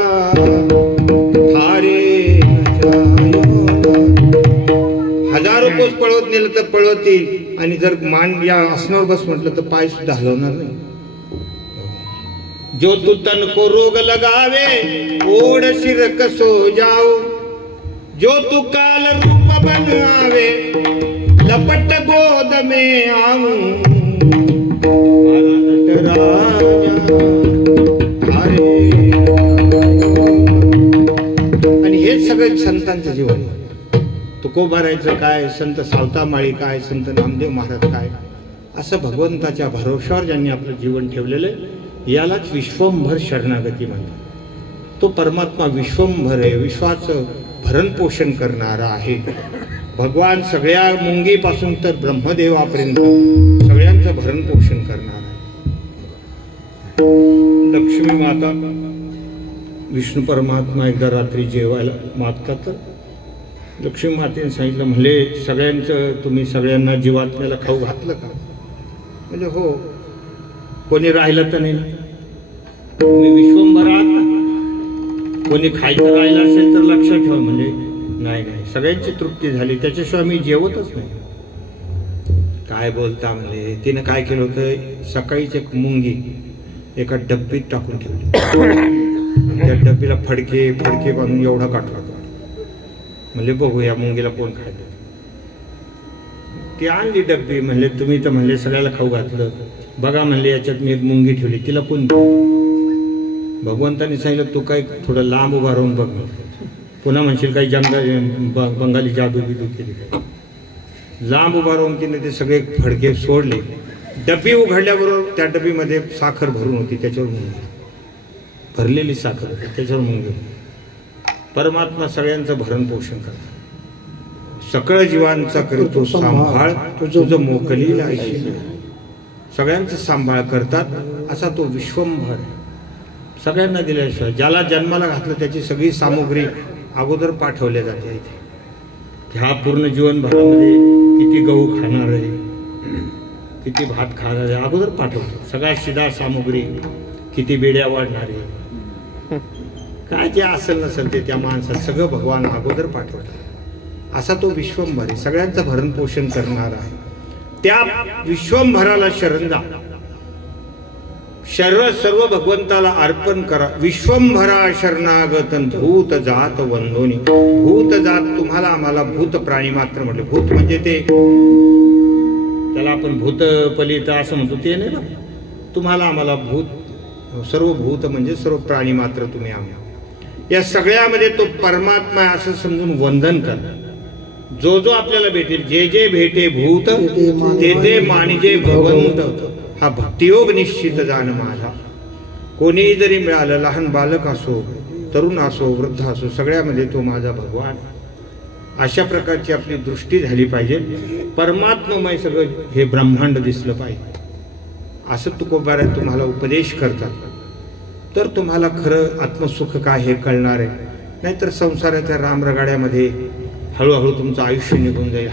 थारे हजारो कोस पळवत नेलं तर पळवतील आणि जर मान या आसनावर बस म्हटलं तर पाय सुद्धा हलवणार नाही. जो तू तन को रोग लगावे ओढ़ सिर कसो जाओ जो तू काल रूप बन आवे लपट गोद में आऊं आणि हेच सगळं संतांचं जीवन आहे. तुकोबारायचं काय, संत सावतामाळी काय, संत नामदेव महाराज काय, असं भगवंताच्या भरोशावर ज्यांनी आपलं जीवन ठेवलेलं आहे यालाच विश्वंभर शरणागती म्हणतात. तो परमात्मा विश्वंभर आहे, विश्वाचं भरण पोषण करणारा आहे. भगवान सगळ्या मुंगीपासून तर ब्रह्मदेवापर्यंत सगळ्यांचं भरण पोषण करणार आहे. लक्ष्मी माता विष्णू परमात्मा एकदा रात्री जेवायला मागतात तर लक्ष्मी मातेने सांगितलं, म्हणले सगळ्यांचं तुम्ही सगळ्यांना जीवात्म्याला खाऊ घातलं का? म्हणजे हो. कोणी राहिलं तर नाही? तुम्ही विश्वंभर आहात ना, कोणी खायचं राहिलं असेल तर लक्षात ठेवा. म्हणजे नाही नाही, सगळ्यांची तृप्ती झाली, त्याच्याशिवाय मी जेवतच नाही. काय बोलता? म्हणजे तिनं काय केलं होतं, सकाळीच एक मुंगी एका डब्बीत टाकून ठेवली. त्या डब्बीला फडके फडके बांधून एवढा काढला. म्हणले बघू या मुंगीला कोण खायचं. ती आणली डब्बी. म्हणले तुम्ही तर म्हणले सगळ्याला खाऊ घातलं, बघा म्हणले याच्यात मी एक मुंगी ठेवली, तिला कोण? भगवंताने सांगितलं तू काय थोडं लांब उभा राहून बघ. पुन्हा म्हणशील काही बंगाली जादू बिदू केली काय. लांब उभा राहून तिने ते सगळे फडके सोडले. डब्बी उघडल्याबरोबर त्या डब्बीमध्ये साखर भरून होती, त्याच्यावर मुंगी भरलेली साखर होती, त्याच्यावर मुंगी. परमात्मा सगळ्यांचं भरण पोषण करतात, सकळ जीवांचा करतो सांभाळ तुझं मोकली लायशी. सगळ्यांचं सांभाळ करतात असा तो विश्वंभर. सगळ्यांना दिल्याशिवाय ज्याला जन्माला घातलं त्याची सगळी सामुग्री अगोदर पाठवल्या जाते. ह्या पूर्ण जीवनभरामध्ये किती गहू खाणार आहे, किती भात खाणार आहे, अगोदर पाठवतो. सगळ्या शिदा सामुग्री, किती बेड्या वाढणार आहे, काय जे असेल नसेल ते त्या माणसात सगळं भगवान अगोदर पाठवतात. असा तो विश्वंभर आहे, सगळ्यांचं भरण पोषण करणार आहे. त्या विश्वंभराला शरण जा, शर्व सर्व भगवंताला अर्पण करा. विश्वंभरा शरणागत भूत जात वंदोनी. भूत जात तुम्हाला आम्हाला भूत प्राणी मात्र म्हटले. भूत म्हणजे ते त्याला आपण भूत पलित असं म्हणतो ते नाही ना. तुम्हाला आम्हाला भूत, सर्व भूत म्हणजे सर्व प्राणी मात्र तुम्ही आम्हाला, या सगळ्यामध्ये तो परमात्मा असं समजून वंदन कर. जो जो आपल्याला भेटेल, जे जे भेटे भूत ते ते मानिजे भगवंत. हा भक्तियोग निश्चित जाण माझा. कोणीही जरी मिळालं, लहान बालक असो, तरुण असो, वृद्ध असो, सगळ्यामध्ये तो माझा भगवान. अशा प्रकारची आपली दृष्टी झाली पाहिजे. परमात्ममय सगळं हे ब्रह्मांड दिसलं पाहिजे. असं तुकोबाराय तुम्हाला उपदेश करतात, तर तुम्हाला खरं आत्मसुख काय हे कळणार आहे. नाहीतर संसाराच्या रामरगाड्यामध्ये हळूहळू तुमचं आयुष्य निघून जाईल.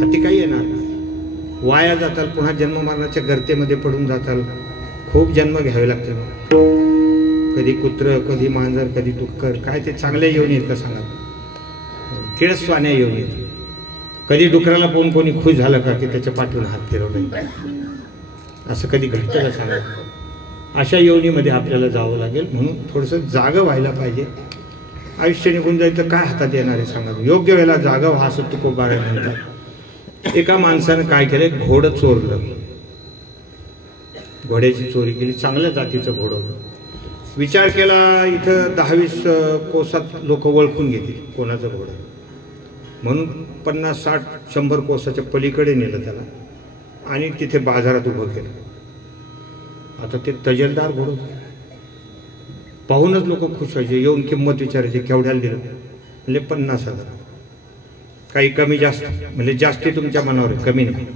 हाती काही येणार, वाया जाताल, पुन्हा जन्ममरणाच्या गर्तेमध्ये पडून जाताल. खूप जन्म घ्यावे लागतील. कधी कुत्र, कधी मांजर, कधी डुक्कर, काय ते चांगल्या येऊन येत का सांगा. किळसवाण्या येऊन येत. कधी डुकराला पाहून कोणी खुश झालं का की त्याच्या पाठीवर हात फिरवला, असं कधी घडतं का सांगा. अशा योनीमध्ये आपल्याला जावं लागेल. म्हणून थोडंसं जागं व्हायला पाहिजे. आयुष्य निघून जाईल तर काय हातात येणार आहे सांगा. योग्य वेळेला जागा व्हा असं तुकोबाराय म्हणतात. एका माणसानं काय केलं, घोडं चोरलं, घोड्याची चोरी केली. चांगल्या जातीचं घोडं होतं. विचार केला इथं 10-20 कोसात लोक ओळखून घेतील कोणाचं घोडं, म्हणून 50-60-100 कोसाच्या पलीकडे नेलं त्याला आणि तिथे बाजारात उभं केलं. आता ते तजेलदार घोडं पाहूनच लोक खुश व्हायचे. येऊन किंमत विचारायची, केवढ्याला दिलं? म्हणजे 50,000. काही कमी जास्त, म्हणजे जास्ती तुमच्या मनावर आहे, कमी नाही.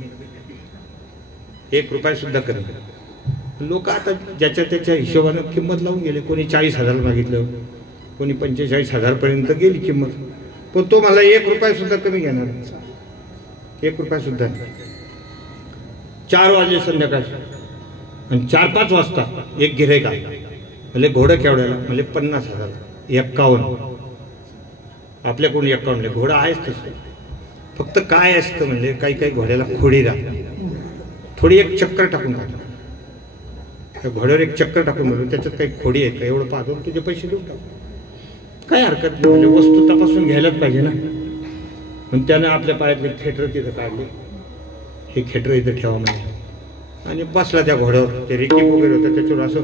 1 रुपया सुद्धा कमी. लोक आता ज्याच्या त्याच्या हिशोबानं किंमत लावून गेले. कोणी 40,000 मागितलं, कोणी 45,000 पर्यंत गेली किंमत. पण तो मला 1 रुपया सुद्धा कमी घेणार, 1 रुपया सुद्धा नाही. 4 वाजले संध्याकाळी आणि 4-5 वाजता एक गिऱ्हाईक आला. म्हणजे घोडं केवढ्याला? म्हणजे 50,000. 51. आपल्याकडून 51. घोडं आहेच तसं. फक्त काय असतं म्हणजे काही काही घोड्याला खोडी राहते, थोडी एक चक्कर टाकून काढतात. त्या घोड्यावर एक चक्कर टाकून म्हणलं त्याच्यात काही खोडी आहे का, एवढं पाहतो तुझे पैसे देऊन टाक, काय हरकत नाही, म्हणजे वस्तू तपासून घ्यायलाच पाहिजे ना. पण त्यानं आपल्या पायातले खेटर तिथं काढले, हे खेटर इथं ठेवा म्हणजे, आणि बसला त्या घोड्यावर. ते रेकी वगैरे होतं त्याच्यावर असं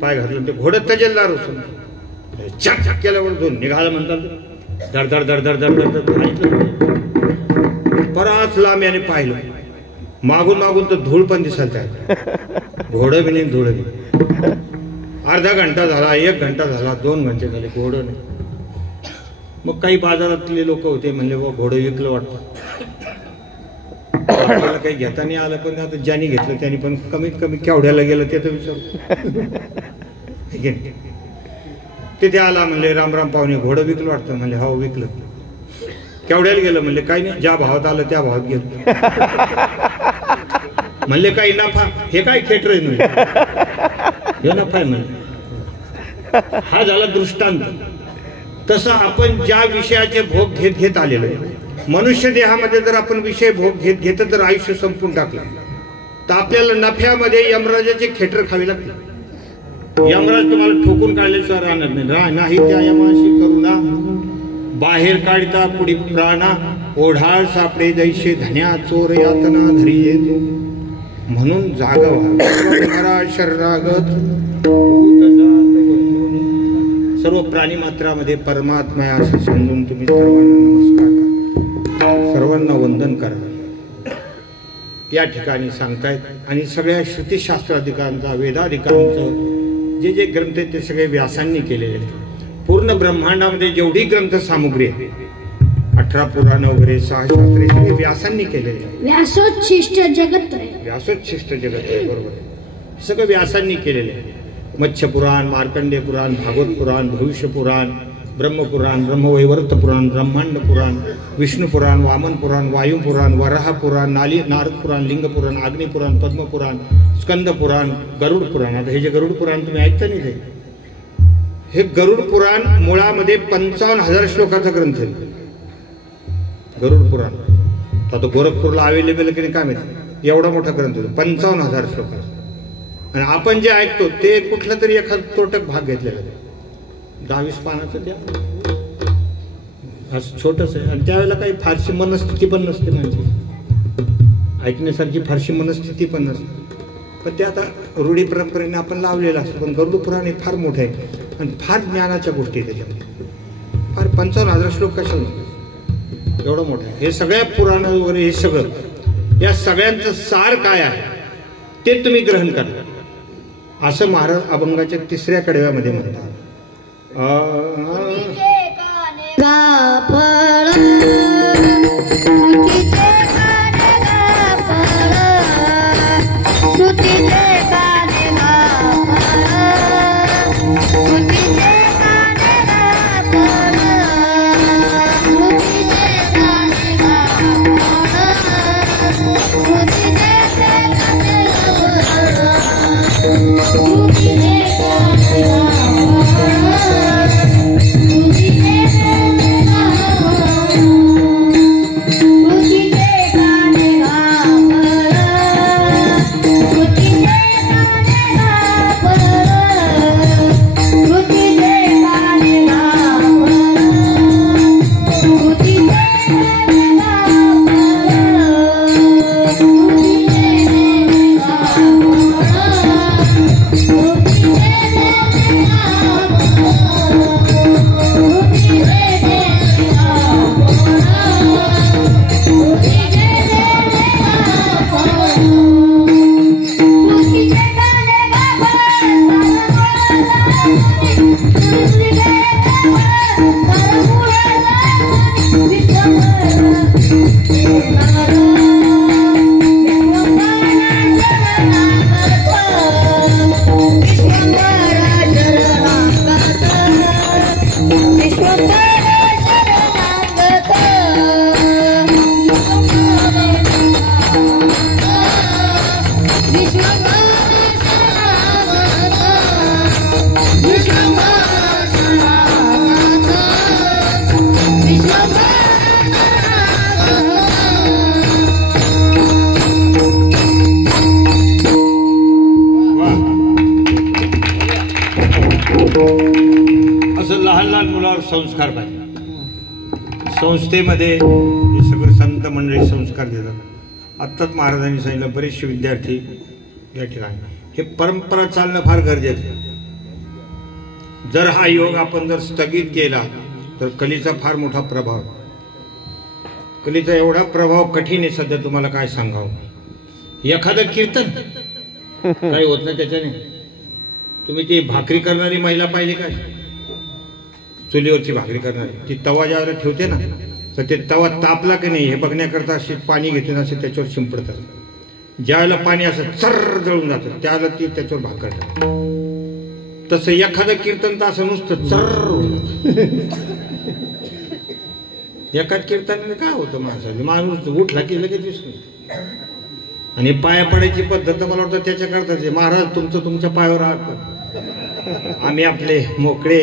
पाय घातलं, ते घोड्यात तजेलदार होतं. चाक चाक केल्यावर जो निघाला म्हणतात, धड धड धड धड धड धड धड बराच लांब याने पाहिलं, मागून मागून तर धूळ पण दिसत आहे, घोडं बी नाही धूळ बी. अर्धा घंटा झाला, 1 घंटा झाला, 2 घंटे झाले, घोडं नाही. मग काही बाजारातले लोक होते, म्हणले बा घोडं विकलं वाटतं. आपल्याला काही घेता नाही आलं, पण आता ज्यांनी घेतलं त्यांनी पण कमीत कमी केवढ्याला गेलं ते तर विचारू. तिथे आला, म्हणले राम राम पाहुणे, घोडं विकलं वाटतं. म्हणले हो विकलं. केवढ्याला गेलं? म्हणले काही नाही, ज्या भावात आलं त्या भावात गेलं. म्हणले काही नफा? हे काय खेटर आहे म्हणले, हे नफा आहे म्हणले. हा झाला दृष्टांत. तसं आपण ज्या विषयाचे भोग घेत घेत आलेलो आहे, मनुष्य देहामध्ये जर आपण विषय भोग घेत घेत जर आयुष्य संपून टाकलं तर आपल्याला नफ्यामध्ये यमराजाचे खेटर खावे लागते. यमराज तुम्हाला ठोकून काढल्याशिवाय राहणार नाही. त्या यमाशी करुणा बाहेर काढता पुढी प्राणा, ओढाळ सापडे दैशे धन्या, चोर यातना धरी येतो. म्हणून जागवा शरणागत सर्व प्राणी मात्रामध्ये परमात्मा आहे असं समजून तुम्ही सर्वांना नमस्कार करा, सर्वांना वंदन करा. या ठिकाणी सांगतायत. आणि सगळ्या श्रुतिशास्त्राधिकांचा, वेदाधिकांचं जे जे ग्रंथ आहेत ते सगळे व्यासांनी केलेले आहेत. पूर्ण ब्रह्मांडामध्ये जेवढी ग्रंथ सामुग्री आहे, 18 पुराण वगैरे 6 शास्त्रे सगळे व्यासांनी केलेले आहे. व्यासोच्छिष्ट जगत रे, व्यासोच्छिष्ट जगत आहे, बरोबर. सगळं व्यासांनी केलेले आहे. मत्स्य पुराण, मार्कंडेय पुराण, भागवत पुराण, भविष्य पुराण, ब्रह्मपुराण, ब्रह्मवैवर्त पुराण, ब्रह्मांड पुराण, विष्णू पुराण, वामन पुराण, वायू पुराण, वराह पुराण, नारद पुराण, लिंग पुराण, अग्नि पुराण, पद्म पुराण, स्कंद पुराण, गरुड पुराण. आता हे जे गरुड पुराण तुम्ही ऐकता नाही ते, हे गरुड पुराण मुळामध्ये 55,000 श्लोकाचा ग्रंथ आहे. गरुड पुराण आता गोरखपूरला अवेलेबल की नाही काय माहिती, एवढा मोठा ग्रंथ आहे, 55,000 श्लोकाचा. आणि आपण जे ऐकतो ते कुठला तरी एखाद तोटक भाग घेतलेला आहे, 10-20 पानाचं द्या, असं छोटस आहे. आणि त्यावेळेला काही फारशी मनस्थिती पण नसते, म्हणजे ऐकण्यासारखी फारशी मनस्थिती पण नसते. पण ते आता रूढी परंपरेने आपण लावलेलं असतं. पण गरुड पुराण हे फार मोठं आहे आणि फार ज्ञानाच्या गोष्टी त्याच्यामध्ये. फार 55,000 श्लोक कशाला एवढं मोठं आहे. हे सगळ्या पुराण वगैरे हे सगळं, या सगळ्यांचं सार काय आहे ते तुम्ही ग्रहण करा, असं महाराज अभंगाच्या 3ऱ्या कडव्यामध्ये म्हणतात. लहान लहान मुलावर संस्कार पाहिजे. संस्थेमध्ये हे सगळं संत मंडळी संस्कार देतात. आत्ताच महाराजांनी सांगितलं बरेचसे विद्यार्थी या ठिकाणी हे परंपरा चालणं फार गरजेचं आहे. जर हा योग आपण जर स्थगित केला तर कलीचा फार मोठा प्रभाव, कलीचा एवढा प्रभाव कठीण आहे सध्या, तुम्हाला काय सांगावं. एखादं कीर्तन काही होत नाही त्याच्याने. तुम्ही ती भाकरी करणारी महिला पाहिली काय, चुलीवरची भाकरी करणारी, ती तवा ज्यावेळेला ठेवते ना तर ते तवा तापला की नाही हे बघण्याकरता असे पाणी घेते ना, असे त्याच्यावर शिंपडतात. ज्यावेळेला पाणी असं चर्र जळून जातं त्यावेळेला ती त्याच्यावर भाकर टाकते. तसं एखादं कीर्तन तर असं नुसतं चर्र. एखाद कीर्तनाने काय होतं माणसाला, माणूस उठला की लगेच दिसतो. आणि पाया पडायची पद्धत मला वाटतं त्याच्याकरताच आहे. महाराज तुमचं तुमच्या पायावर आहात, आम्ही आपले मोकळे.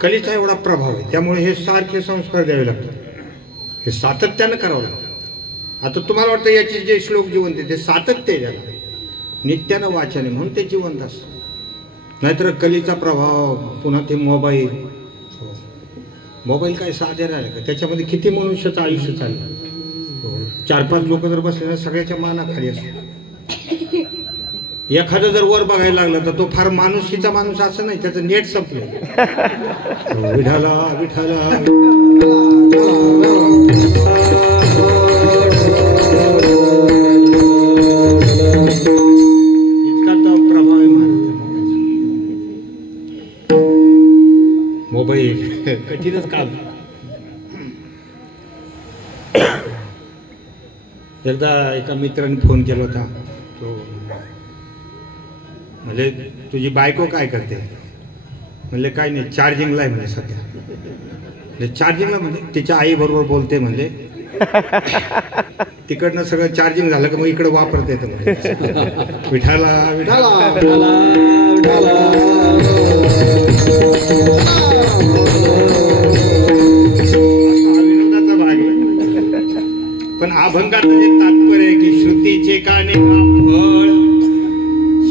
कलेचा एवढा प्रभाव आहे, त्यामुळे हे सारखे संस्कार द्यावे लागतात, हे सातत्यानं करावं लागतं. आता तुम्हाला वाटतं याचे जे श्लोक जिवंत आहे ते सातत्य आहे, त्याला नित्यानं वाचन आहे म्हणून ते जिवंत असतं. नाहीतर कलेचा प्रभाव, पुन्हा ते मोबाईल, मोबाईल काय साधे राहिले का, त्याच्यामध्ये किती मनुष्याचं आयुष्य चाललं. 4-5 लोक जर बसले ना सगळ्याच्या मानाखाली असतात. एखादं जर वर बघायला लागलं तर तो फार माणुसकीचा माणूस असं नाही, त्याचं नेट संपलं. विठाला विठाला इतका तो प्रभाव आहे मोबाईल. कठीणच काम. एकदा एका मित्राने फोन केला होता, तो म्हणजे तुझी बायको काय करते, म्हणले काय नाही चार्जिंगला आहे म्हणजे सध्या. म्हणजे चार्जिंगला म्हणजे तिच्या आई बरोबर बोलते म्हणले, तिकडनं सगळं चार्जिंग झालं की मग इकडे वापरता येतं म्हणजे. विठाला विठाला विठाला विनोदाचा भाग आहे. पण अभंगाचं जे तात्पर्य आहे की श्रुतीचे काने फळ,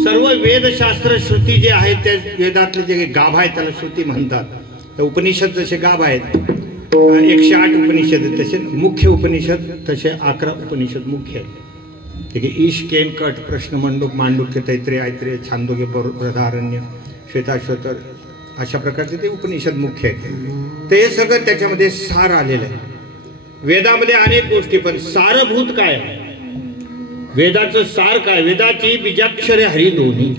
सर्व वेदशास्त्र श्रुती जे आहेत त्या वेदातले जे गाभा आहेत त्याला श्रुती म्हणतात. उपनिषद जसे गाभा आहेत, 108 उपनिषद आहेत, तसे मुख्य उपनिषद तसे 11 उपनिषद मुख्य आहेत. ठीक आहे. ईश, केन, कट, प्रश्न, मंडूक, मांडुक्य, तैत्रेय, ऐत्रेय, छांदोग्य, बृहदारण्य, श्वेताश्वतर अशा प्रकारचे ते उपनिषद मुख्य आहेत. ते सगळं त्याच्यामध्ये सार आलेलं आहे. वेदामध्ये अनेक गोष्टी, पण सारभूत काय आहे, वेदाचं सार काय, वेदाची बीजाक्षरे हरी दोन्ही,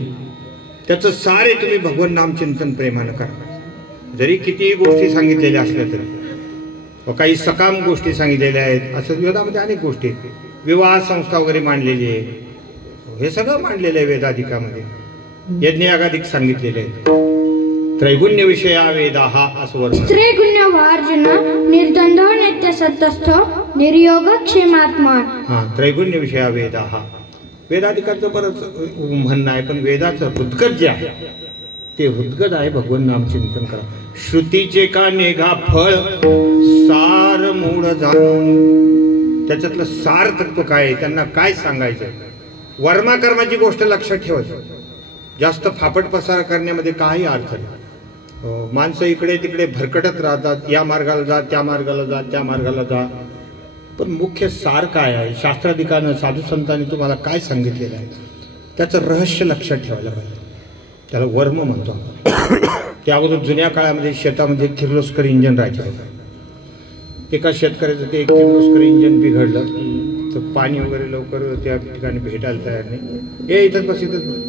त्याचं सार आहे तुम्ही भगवान नामचिंतन प्रेमानं करा. जरी किती गोष्टी सांगितलेल्या असल्या तरी, काही सकाम गोष्टी सांगितलेल्या आहेत, असं वेदामध्ये अनेक गोष्टी आहेत. विवाह संस्था वगैरे मांडलेली आहे, हे सगळं मांडलेलं आहे वेदाधिकामध्ये. यज्ञ यागाधिक सांगितलेले आहेत. त्रैगुण्य विषया वेदा हा असं वर्णन. त्रैगुण्य वार्जन निर्द्वंद्व नित्य सत्तस्थ निर्योग क्षेमात्मा. हा, त्रैगुण्य विषया वेदा हा वेदाधिकाचं बरंच म्हणणं आहे, पण वेदाचं हृदगत जे आहे ते हृदगत आहे भगवान नामचिंतन करा. श्रुतीचे का नेघा फळ सार मूळ जाणून, त्याच्यातलं सार तत्व काय आहे, त्यांना काय सांगायचं. वर्मा कर्माची गोष्ट लक्षात ठेवायची. जास्त फापट पसारा करण्यामध्ये काही अर्थ नाही. माणसं इकडे तिकडे भरकटत राहतात, या मार्गाला जा, त्या मार्गाला जा, त्या मार्गाला जा. पण मुख्य सार काय आहे, शास्त्राधिकानं साधू संतांनी तुम्हाला काय सांगितलेलं आहे त्याचं रहस्य लक्षात ठेवायला पाहिजे. त्याला वर्म म्हणतो आपण. त्या अगोदर जुन्या काळामध्ये शेतामध्ये किर्लोस्कर इंजन राहायचं होतं. एका शेतकऱ्याचं ते किर्लोस्कर इंजन बिघडलं तर पाणी वगैरे लवकर त्या ठिकाणी भेटायला तयार नाही. हे इथंच बस, इथंच बस.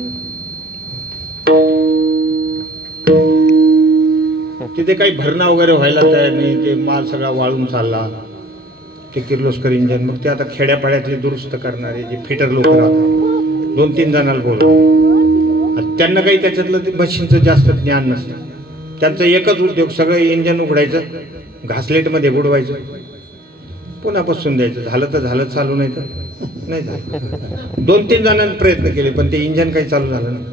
तिथे काही भरणा वगैरे व्हायला तयार नाही, ते माल सगळा वाळून चालला ते किर्लोस्कर इंजन. मग ते आता खेड्यापाड्यातले दुरुस्त करणारे जे फिटर लोक राहतात, 2-3 जणांना बोलवलं. त्यांना काही त्याच्यातलं ते मशीनचं जास्त ज्ञान नसतं. त्यांचा एकच उद्योग, सगळं इंजन उघडायचं, घासलेटमध्ये बुडवायचं, पुन्हा बसून द्यायचं. झालं तर झालं, चालू नाही तर नाही झालं. 2-3 जणांनी प्रयत्न केले पण ते इंजन काही चालू झालं नाही.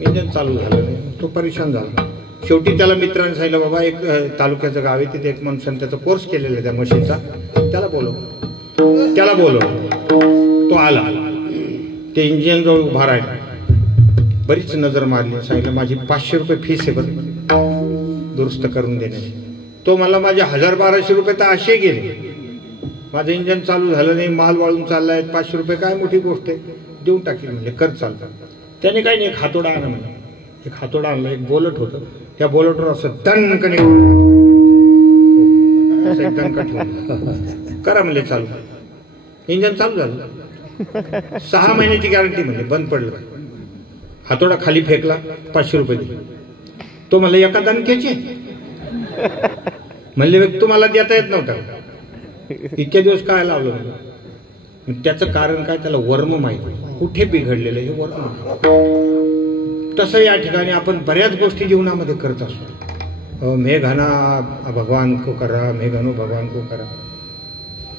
इंजन चालू झालं नाही, तो परेशान झाला. शेवटी त्याला मित्रांनी सांगितलं, बाबा एक तालुक्याचं गाव आहे, तिथे एक माणसाने त्याचा कोर्स केलेला आहे त्या मशीनचा, त्याला बोलव. तो आला, ते इंजिन जवळ उभा राहिला. बरीच नजर मारली. सांगितलं माझी 500 रुपये फीस आहे बरं दुरुस्त करून देण्याची. तो मला माझे 1000-1200 रुपये तर असे गेले. माझं इंजन चालू झालं नाही, माल वाळून चाललाय, 500 रुपये काय मोठी गोष्ट आहे, देऊन टाकेल म्हणजे कर चालतं. त्याने काही नाही, एक हातोडा आणा म्हणजे. एक हातोडा आणला, एक बोलट होतं, त्या बोलटवर असं दणकने दणका ठेवून करा म्हणजे चालू. इंजन चालू झालं. 6 महिन्याची गॅरंटी म्हणजे. बंद पडलं, हातोडा खाली फेकला, 500 रुपये दिले. तो मला एका दणक्याचे म्हणले तुम्हाला देता येत नव्हता, इतक्या दिवस काय लावलं म्हणजे. त्याचं कारण काय, त्याला वर्म माहिती, कुठे बिघडलेलं हे वर्म. तसं या ठिकाणी आपण बऱ्याच गोष्टी जीवनामध्ये करत असतो. मेघाना भगवान को करा, मेघानो भगवान को करा,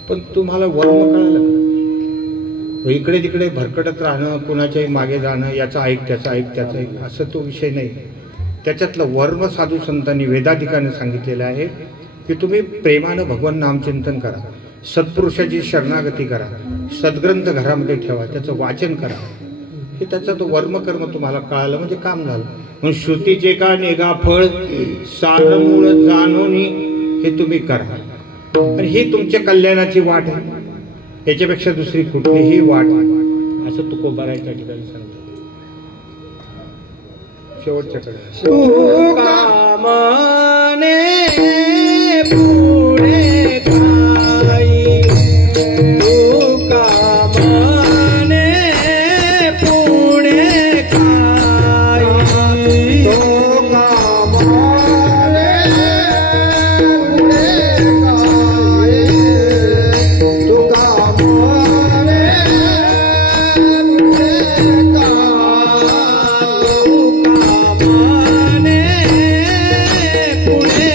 पण तुम्हाला वर्म कळालं. इकडे तिकडे भरकटत राहणं, कुणाच्याही मागे जाणं, याचं ऐक त्याचं ऐक त्याचं ऐक, असं तो विषय नाही. त्याच्यातलं वर्म साधू संतांनी वेदाधिकाने सांगितलेलं आहे की तुम्ही प्रेमानं भगवान नामचिंतन करा, सत्पुरुषाची शरणागती करा, सद्ग्रंथ घरामध्ये ठेवा, त्याचं वाचन करा. हे त्याचा तो वर्मकर्म तुम्हाला कळालं म्हणजे काम झालं. म्हणून श्रुतीचे का नेगा फळ सारमूळ जाणोनी हे तुम्ही करा. आणि ही तुमच्या कल्याणाची वाट आहे, याच्यापेक्षा दुसरी कुठलीही वाट नाही, असं तुकोबाराच्या ठिकाणी सांगतो. शेवटच्याकडे पुढे काही तुका माने पुढे काही तुका माने पुढे काही तुका माने पुढे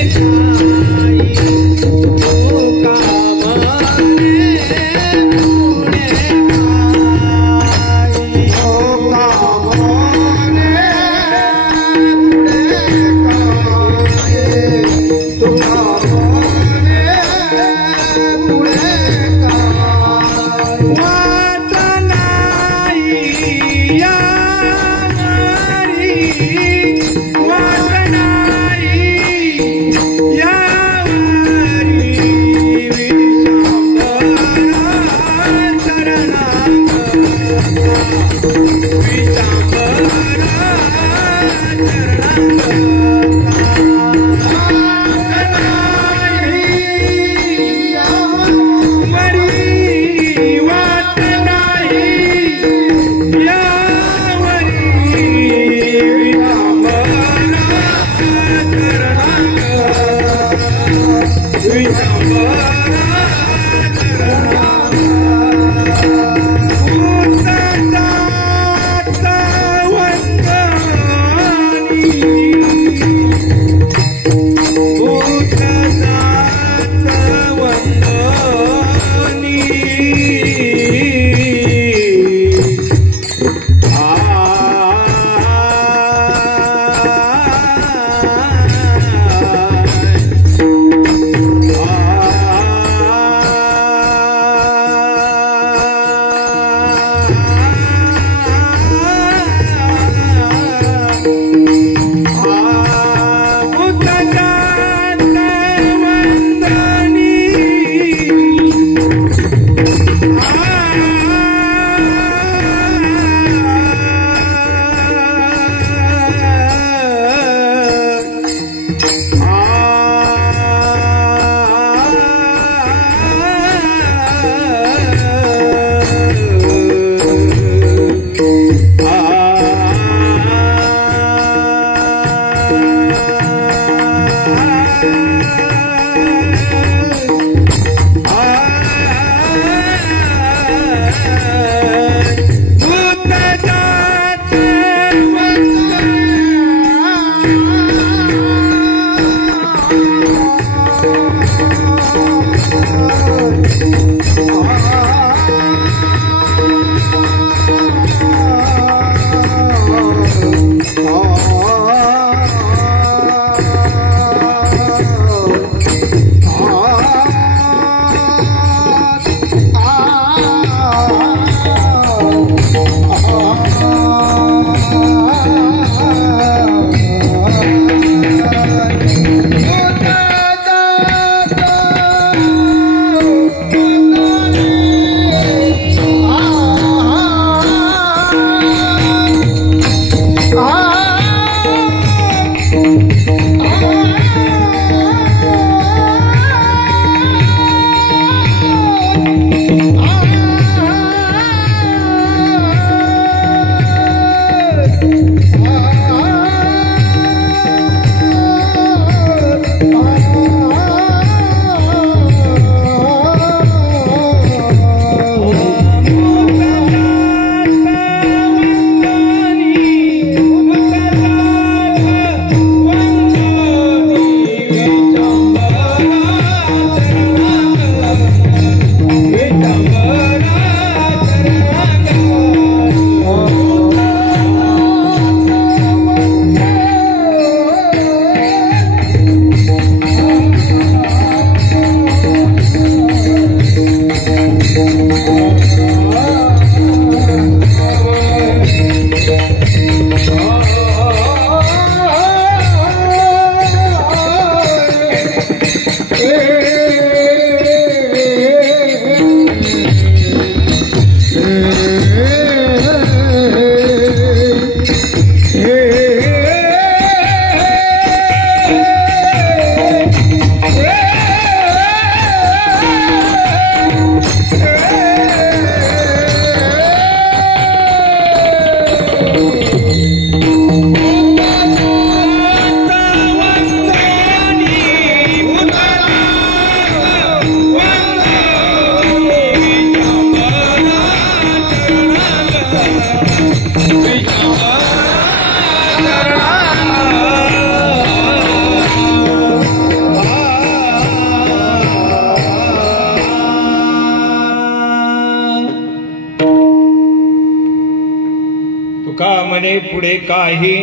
तुका म्हणे पुढे काही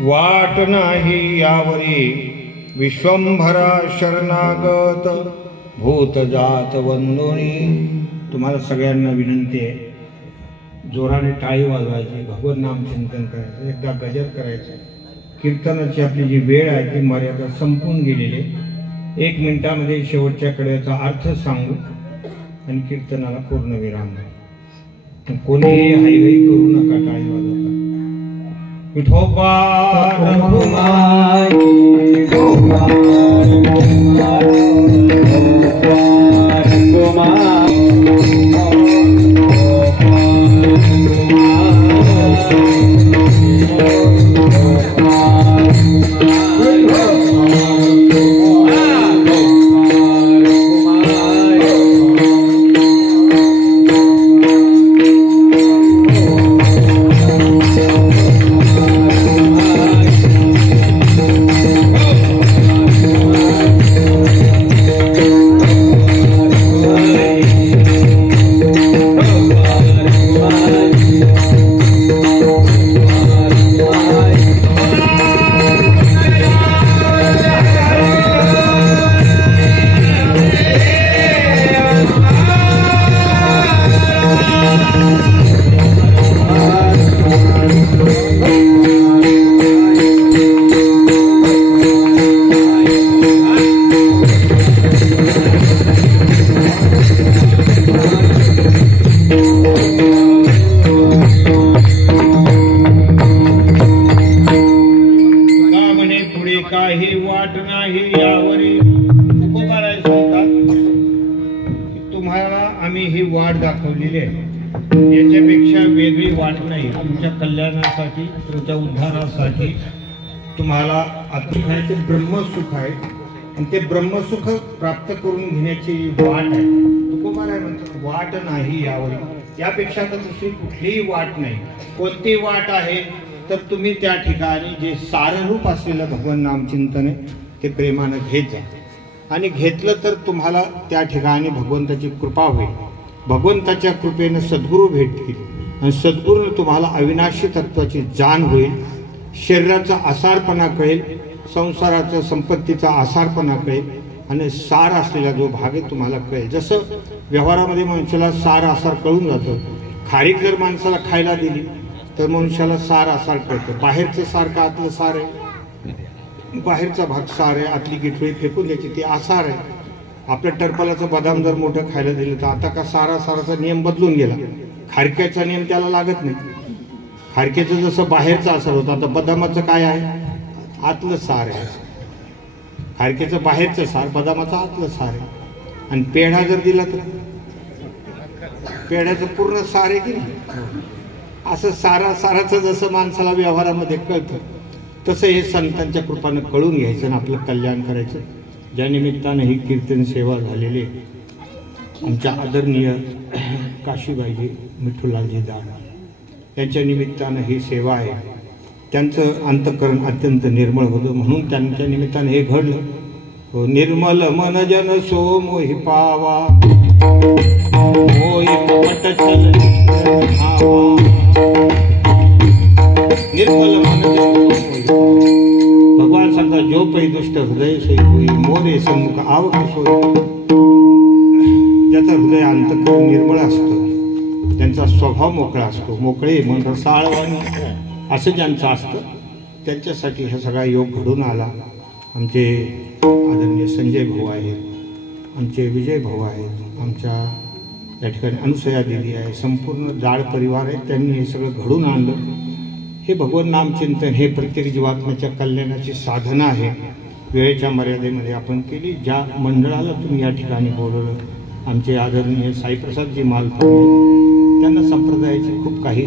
वाट नाही यावरी, विश्वंभरा शरणागत भूत जात वंदोनी. तुम्हाला सगळ्यांना विनंती आहे, जोराने टाळी वाजवायची, भगवत नाम चिंतन करायचं, एकदा गजर करायचं. कीर्तनाची आपली जी वेळ आहे ती मर्यादा संपून गेलेली आहे. 1 मिनिटामध्ये शेवटच्या कडेचा अर्थ सांगू आणि कीर्तनाला पूर्ण विराम देऊ. कोणीही हायगई करू नका टाळी वाजवता. विठोबा रघुमाई, विठोबा काही वाट नाही यावरी. तुकोबाराय सांगतात तुम्हाला आम्ही ही वाट दाखवलेली आहे, याच्यापेक्षा वेगळी वाट नाही. तुमच्या कल्याणासाठी, तुमच्या उद्धारासाठी तुम्हाला आत्मिक ते ब्रह्मसुख आहे आणि ते ब्रह्मसुख प्राप्त करून घेण्याची वाट आहे. तुकोबाराय म्हणतात वाट नाही यावरी, यापेक्षा तर दुसरी कुठलीही वाट नाही. कोणती वाट आहे तर तुम्ही त्या ठिकाणी जे साररूप असलेलं भगवान नामचिंतन आहे ते प्रेमानं घेत जा. आणि घेतलं तर तुम्हाला त्या ठिकाणी भगवंताची कृपा होईल. भगवंताच्या कृपेनं सद्गुरू भेटतील आणि सद्गुरू तुम्हाला अविनाशी तत्वाची जाण होईल. शरीराचा आसारपणा कळेल, संसाराचा संपत्तीचा आसारपणा कळेल आणि सार असलेला जो भाग आहे तुम्हाला कळेल. जसं व्यवहारामध्ये मनुष्याला सार आसार कळून जातं. खारीक जर माणसाला खायला दिली तर मनुष्याला सार आसार कळतं. बाहेरचं सार का आतलं सार आहे, बाहेरचा भाग सार आहे, आतली गिठळी फेकून द्यायची ती आसार आहे. आपल्या टरपालाचं बदाम जर मोठं खायला दिलं तर आता का साराचा नियम बदलून गेला, खारक्याचा नियम त्याला लागत नाही. खारक्याचं जसं बाहेरचा आसार होता, आता बदामाचं काय आहे, आतलं सार आहे. खारक्याचं बाहेरचं सार, बदामाचं आतलं सार आहे. आणि पेढा जर दिला तर पेढ्याचं पूर्ण सार आहे की नाही. असं साराचं जसं माणसाला व्यवहारामध्ये कळतं तसं हे संतांच्या कृपानं कळून घ्यायचं आणि आपलं कल्याण करायचं. ज्या निमित्तानं ही कीर्तन सेवा झालेली आमच्या आदरणीय काशीबाईजी विठ्ठलजी दाड यांच्या निमित्तानं ही सेवा आहे. त्यांचं अंतःकरण अत्यंत निर्मळ होतं म्हणून त्यांच्या निमित्तानं हे घडलं. निर्मल मन जन सो मोहि पावा, मोहि पट चल निर्मल मन भगवान सांगता जो पै दुष्ट हृदय सोई होई, मोरे सन्मुख आवक सोई. ज्याचं हृदय अंतःकरण निर्मळ असतं, त्यांचा स्वभाव मोकळा असतो, मोकळे मन रसाळवाणी असं ज्यांचं असतं त्यांच्यासाठी हा सगळा योग घडून आला. आमचे आदरणीय संजय भाऊ आहेत, आमचे विजय भाऊ आहेत, आमच्या या ठिकाणी अनुसया दिदी आहे, संपूर्ण जाड परिवार आहे. त्यांनी हे सगळं घडून आणलं. हे भगवान नामचिंतन हे प्रत्येक जीवात्म्याच्या कल्याणाची साधना आहे. वेळेच्या मर्यादेमध्ये आपण केली. ज्या मंडळाला तुम्ही या ठिकाणी बोलवलं, आमचे आदरणीय साईप्रसादजी मालपाटे, त्यांना संप्रदायाची खूप काही